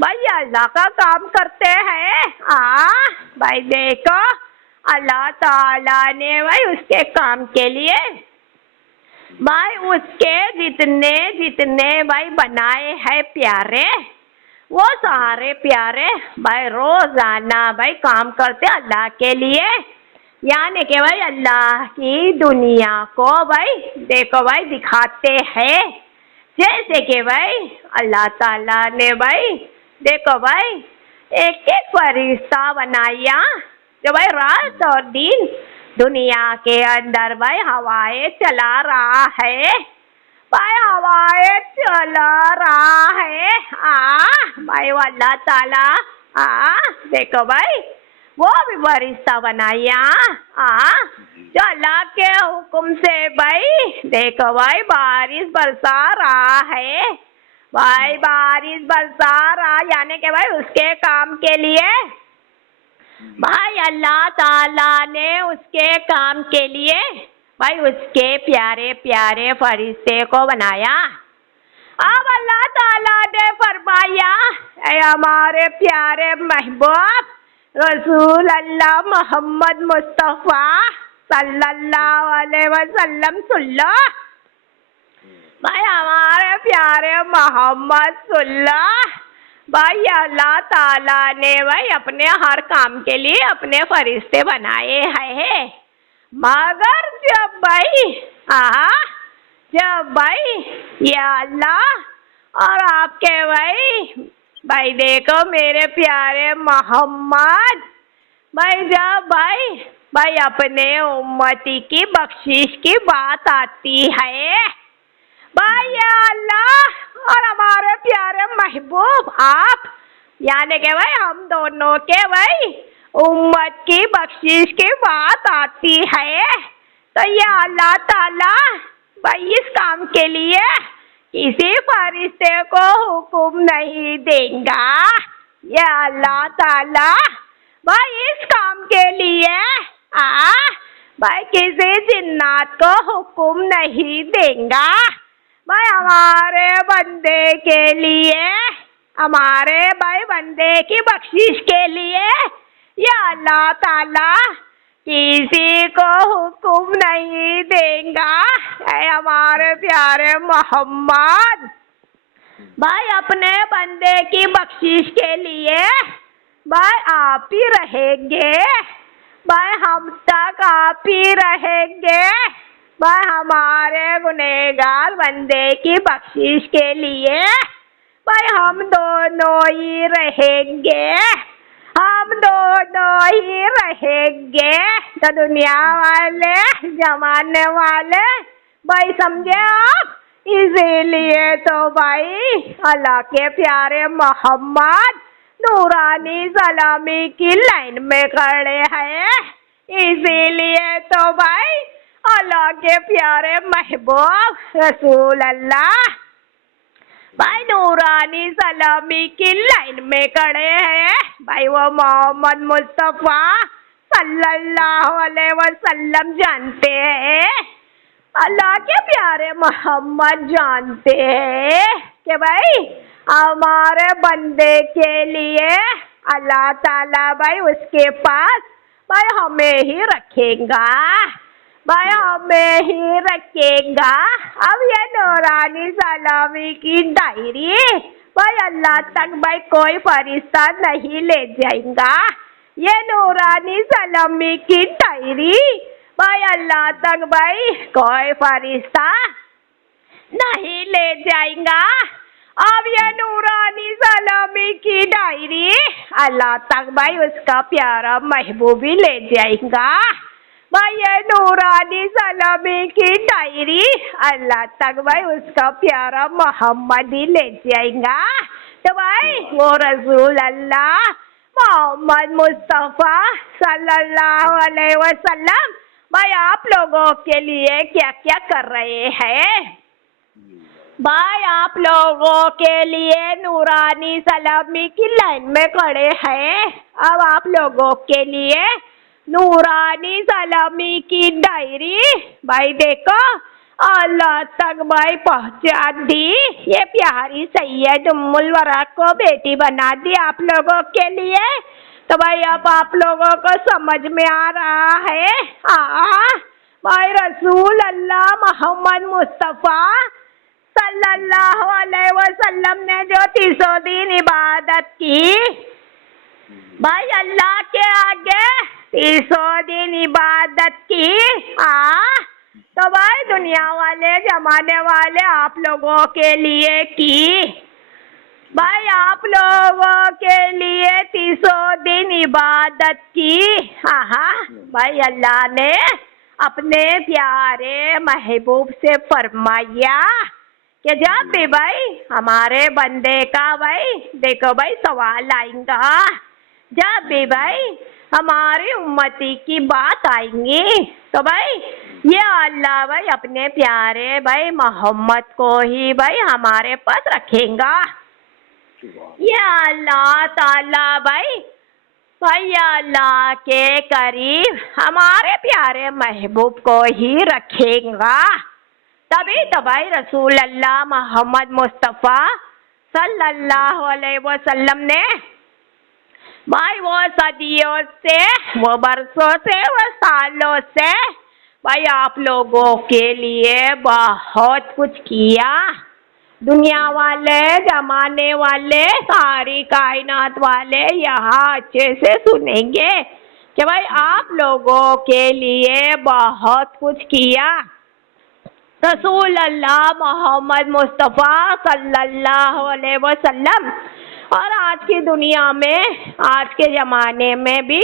भाई अल्लाह का काम करते हैं। भाई देखो अल्लाह ताला ने भाई उसके काम के लिए भाई उसके जितने जितने भाई बनाए हैं प्यारे, वो सारे प्यारे भाई रोजाना भाई काम करते अल्लाह के लिए, यानी कि भाई अल्लाह की दुनिया को भाई देखो भाई दिखाते हैं। जैसे कि भाई अल्लाह ताला ने भाई देखो भाई एक एक फरिश्ता बनाया जो भाई रात और दिन दुनिया के अंदर भाई हवाएं चला रहा है, भाई हवाएं चला रहा है। भाई वो अल्लाह ताला देखो भाई वो भी फरिश्ता बनाया जो अल्लाह के हुक्म से भाई देखो भाई बारिश बरसा रहा है, भाई बारिश बरसा रहा, यानी कि भाई उसके काम के लिए भाई अल्लाह ताला ने उसके काम के लिए भाई उसके प्यारे प्यारे फरिश्ते को बनाया। अब अल्लाह ताला ने फरमाया ऐ हमारे प्यारे महबूब रसूल अल्लाह मोहम्मद मुस्तफ़ा सल्लल्लाहु अलैहि वसल्लम सुन लो, भाई हमारे प्यारे मोहम्मद सुन लो। भाई अल्लाह ताला ने भाई अपने हर काम के लिए अपने फरिश्ते बनाए हैं, मगर जब भाई ये अल्लाह और आपके भाई देखो मेरे प्यारे मोहम्मद भाई जब भाई अपने उम्मती की बख्शिश की बात आती है, भाई ये अल्लाह और हमारे प्यारे महबूब आप, यानी कि भाई हम दोनों के भाई उम्मत की बख्शिश की बात आती है, तो ये अल्लाह ताला भाई इस काम के लिए किसी फरिश्ते को हुक्म नहीं देगा। ये अल्लाह ताला भाई इस काम के लिए भाई किसी जिन्नात को हुक्म नहीं देगा। भाई हमारे बंदे के लिए, हमारे भाई बंदे की बख्शिश के लिए ये अल्लाह ताला किसी को हुक्म नहीं देगा। ऐ हमारे प्यारे मोहम्मद भाई अपने बंदे की बख्शिश के लिए भाई आप ही रहेंगे, भाई हम तक आप ही रहेंगे। भाई हमारे गुनहगार बंदे की बख्शिश के लिए भाई हम दोनों ही रहेंगे, हम दोनों दो ही रहेंगे। तो दुनिया वाले जमाने वाले भाई समझे आप, इसीलिए तो भाई अल्लाह के प्यारे मोहम्मद नूरानी सलामी की लाइन में खड़े हैं। इसीलिए तो भाई अल्लाह के प्यारे महबूब रसूल अल्लाह भाई नूरानी सलामी की लाइन में खड़े हैं। भाई वो मोहम्मद मुस्तफ़ा सल्लल्लाहु अलैहि वसल्लम जानते हैं, अल्लाह के प्यारे मोहम्मद जानते हैं कि भाई हमारे बंदे के लिए अल्लाह ताला भाई उसके पास भाई हमें ही रखेगा, भाई हमें ही रखेगा। अब ये नूरानी सलामी की डायरी भाई अल्लाह तक भाई कोई फरिश्ता नहीं ले जाएगा। ये नूरानी सलामी की डायरी भाई अल्लाह तक भाई कोई फरिश्ता नहीं ले जाएगा। अब ये नूरानी सलामी की डायरी अल्लाह तक भाई उसका प्यारा महबूब ही ले जाएगा। भाई ये नूरानी सलामी की डायरी अल्लाह तक भाई उसका प्यारा मोहम्मद ही ले जाएगा। तो भाई वो रसूल अल्लाह मोहम्मद मुस्तफ़ा सल्लल्लाहु अलैहि वसल्लम भाई आप लोगों के लिए क्या क्या कर रहे हैं। भाई आप लोगों के लिए नूरानी सलामी की लाइन में खड़े हैं। अब आप लोगों के लिए नूरानी सलामी की डायरी भाई देखो अल्लाह तक भाई पहुंचा दी। ये प्यारी सैयद उम्मुल वरा को बेटी बना दी आप लोगों के लिए। तो भाई अब आप लोगों को समझ में आ रहा है भाई रसूल अल्लाह मोहम्मद मुस्तफ़ा सल्लल्लाहु अलैहि वसल्लम ने जो 300 दिन इबादत की भाई अल्लाह के आगे 300 दिन इबादत की तो भाई दुनिया वाले जमाने वाले आप लोगों के लिए की। भाई आप लोगों के लिए 300 दिन इबादत की। भाई अल्लाह ने अपने प्यारे महबूब से फरमाया कि जब भी भाई हमारे बंदे का भाई देखो भाई सवाल आएगा, जब भी भाई हमारी उम्मती की बात आएंगी तो भाई ये अल्लाह भाई अपने प्यारे भाई मोहम्मद को ही भाई हमारे पास रखेगा। ये अल्लाह ताला भाई अल्लाह के करीब हमारे प्यारे महबूब को ही रखेगा। तभी तो भाई रसूल अल्लाह मोहम्मद मुस्तफ़ा सल्लल्लाहु अलैहि वसल्लम ने भाई वो सदियों से वो बरसों से वो सालों से भाई आप लोगों के लिए बहुत कुछ किया। दुनिया वाले जमाने वाले सारी कायनात वाले यहाँ अच्छे से सुनेंगे कि भाई आप लोगों के लिए बहुत कुछ किया। रसूल अल्लाह मोहम्मद मुस्तफ़ा सल्लल्लाहु अलैहि वसल्लम और आज की दुनिया में आज के ज़माने में भी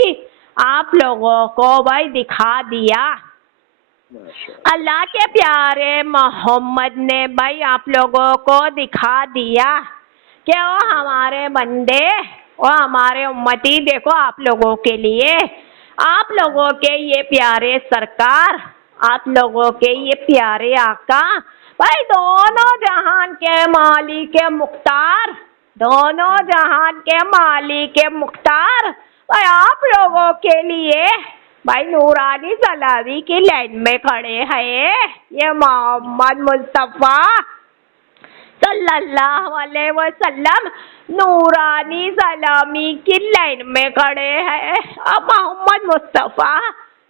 आप लोगों को भाई दिखा दिया। अल्लाह के प्यारे मोहम्मद ने भाई आप लोगों को दिखा दिया कि वो हमारे बंदे वो हमारे उम्मती देखो आप लोगों के लिए आप लोगों के ये प्यारे सरकार आप लोगों के ये प्यारे आका भाई दोनों जहान के मालिक मुख्तार दोनों जहान के मालिक मुख्तार भाई आप लोगों के लिए भाई नूरानी सलामी की लाइन में खड़े हैं। ये मोहम्मद मुस्तफ़ा सल्लल्लाहु अलैहि वसल्लम नूरानी सलामी की लाइन में खड़े हैं। अब मोहम्मद मुस्तफ़ा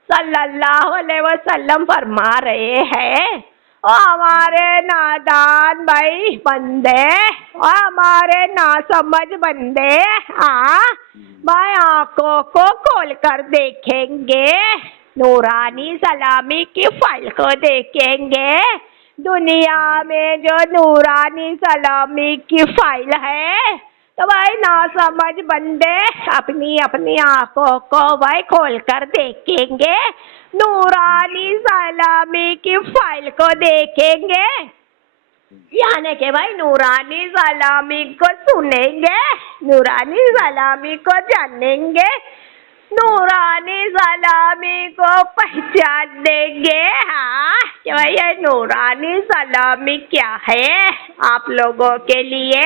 सल्लल्लाहु अलैहि वसल्लम फरमा रहे हैं और हमारे नादान भाई बंदे और हमारे नासमझ बंदे भाई आंखों को खोल कर देखेंगे, नूरानी सलामी की फाइल को देखेंगे। दुनिया में जो नूरानी सलामी की फाइल है तो भाई ना समझ बंदे अपनी अपनी आंखों को भाई खोल कर देखेंगे, नूरानी सलामी की फाइल को देखेंगे, यानी कि भाई नूरानी सलामी को सुनेंगे, नूरानी सलामी को जानेंगे, नूरानी सलामी को पहचानेंगे। हाँ कि भाई ये नूरानी सलामी क्या है आप लोगों के लिए।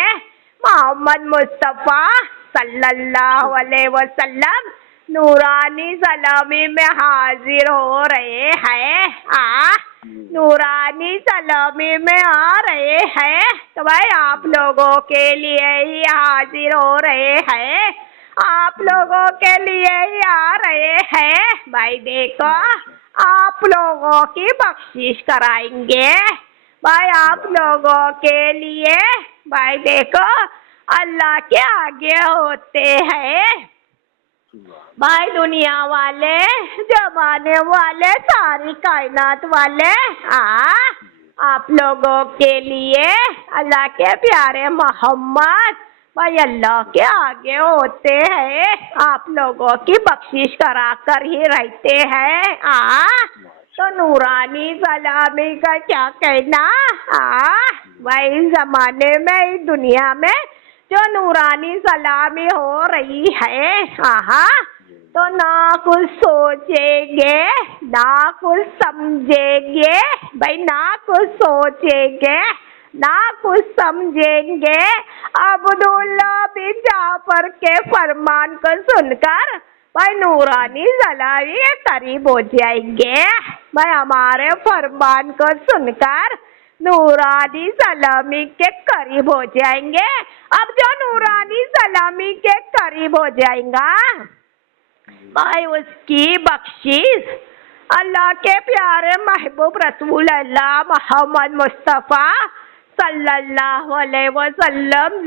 मोहम्मद मुस्तफ़ा सल्लल्लाहु अलैहि वसल्लम नूरानी सलामी में हाजिर हो रहे हैं। नूरानी सलामी में आ रहे हैं तो भाई आप लोगों के लिए ही हाजिर हो रहे हैं, आप लोगों के लिए ही आ रहे हैं। भाई देखो आप लोगों की बख्शिश कराएंगे भाई, आप लोगों के लिए भाई देखो अल्लाह के आगे होते हैं भाई दुनिया वाले, जमाने वाले, सारी कायनात वाले। आप लोगों के लिए अल्लाह के प्यारे मोहम्मद भाई अल्लाह के आगे होते हैं, आप लोगों की बख्शिश करा कर ही रहते हैं। तो नूरानी सलामी का क्या कहना। भाई जमाने में इस दुनिया में जो नूरानी सलामी हो रही है, तो ना कुछ सोचेंगे ना कुछ समझेंगे भाई, ना कुछ सोचेंगे ना कुछ समझेंगे। अब्दुल्ला बिन जाफर के फरमान को सुनकर भाई नूरानी सलामी के करीब हो जाएंगे भाई, हमारे फरमान को सुनकर नूरानी सलामी के करीब हो जाएंगे। अब जो नूरानी सलामी के करीब हो जाएगा भाई उसकी बख्शिश अल्लाह के प्यारे महबूब रसूल अल्लाह मोहम्मद मुस्तफ़ा सल्लल्लाहु अलैहि वसल्लम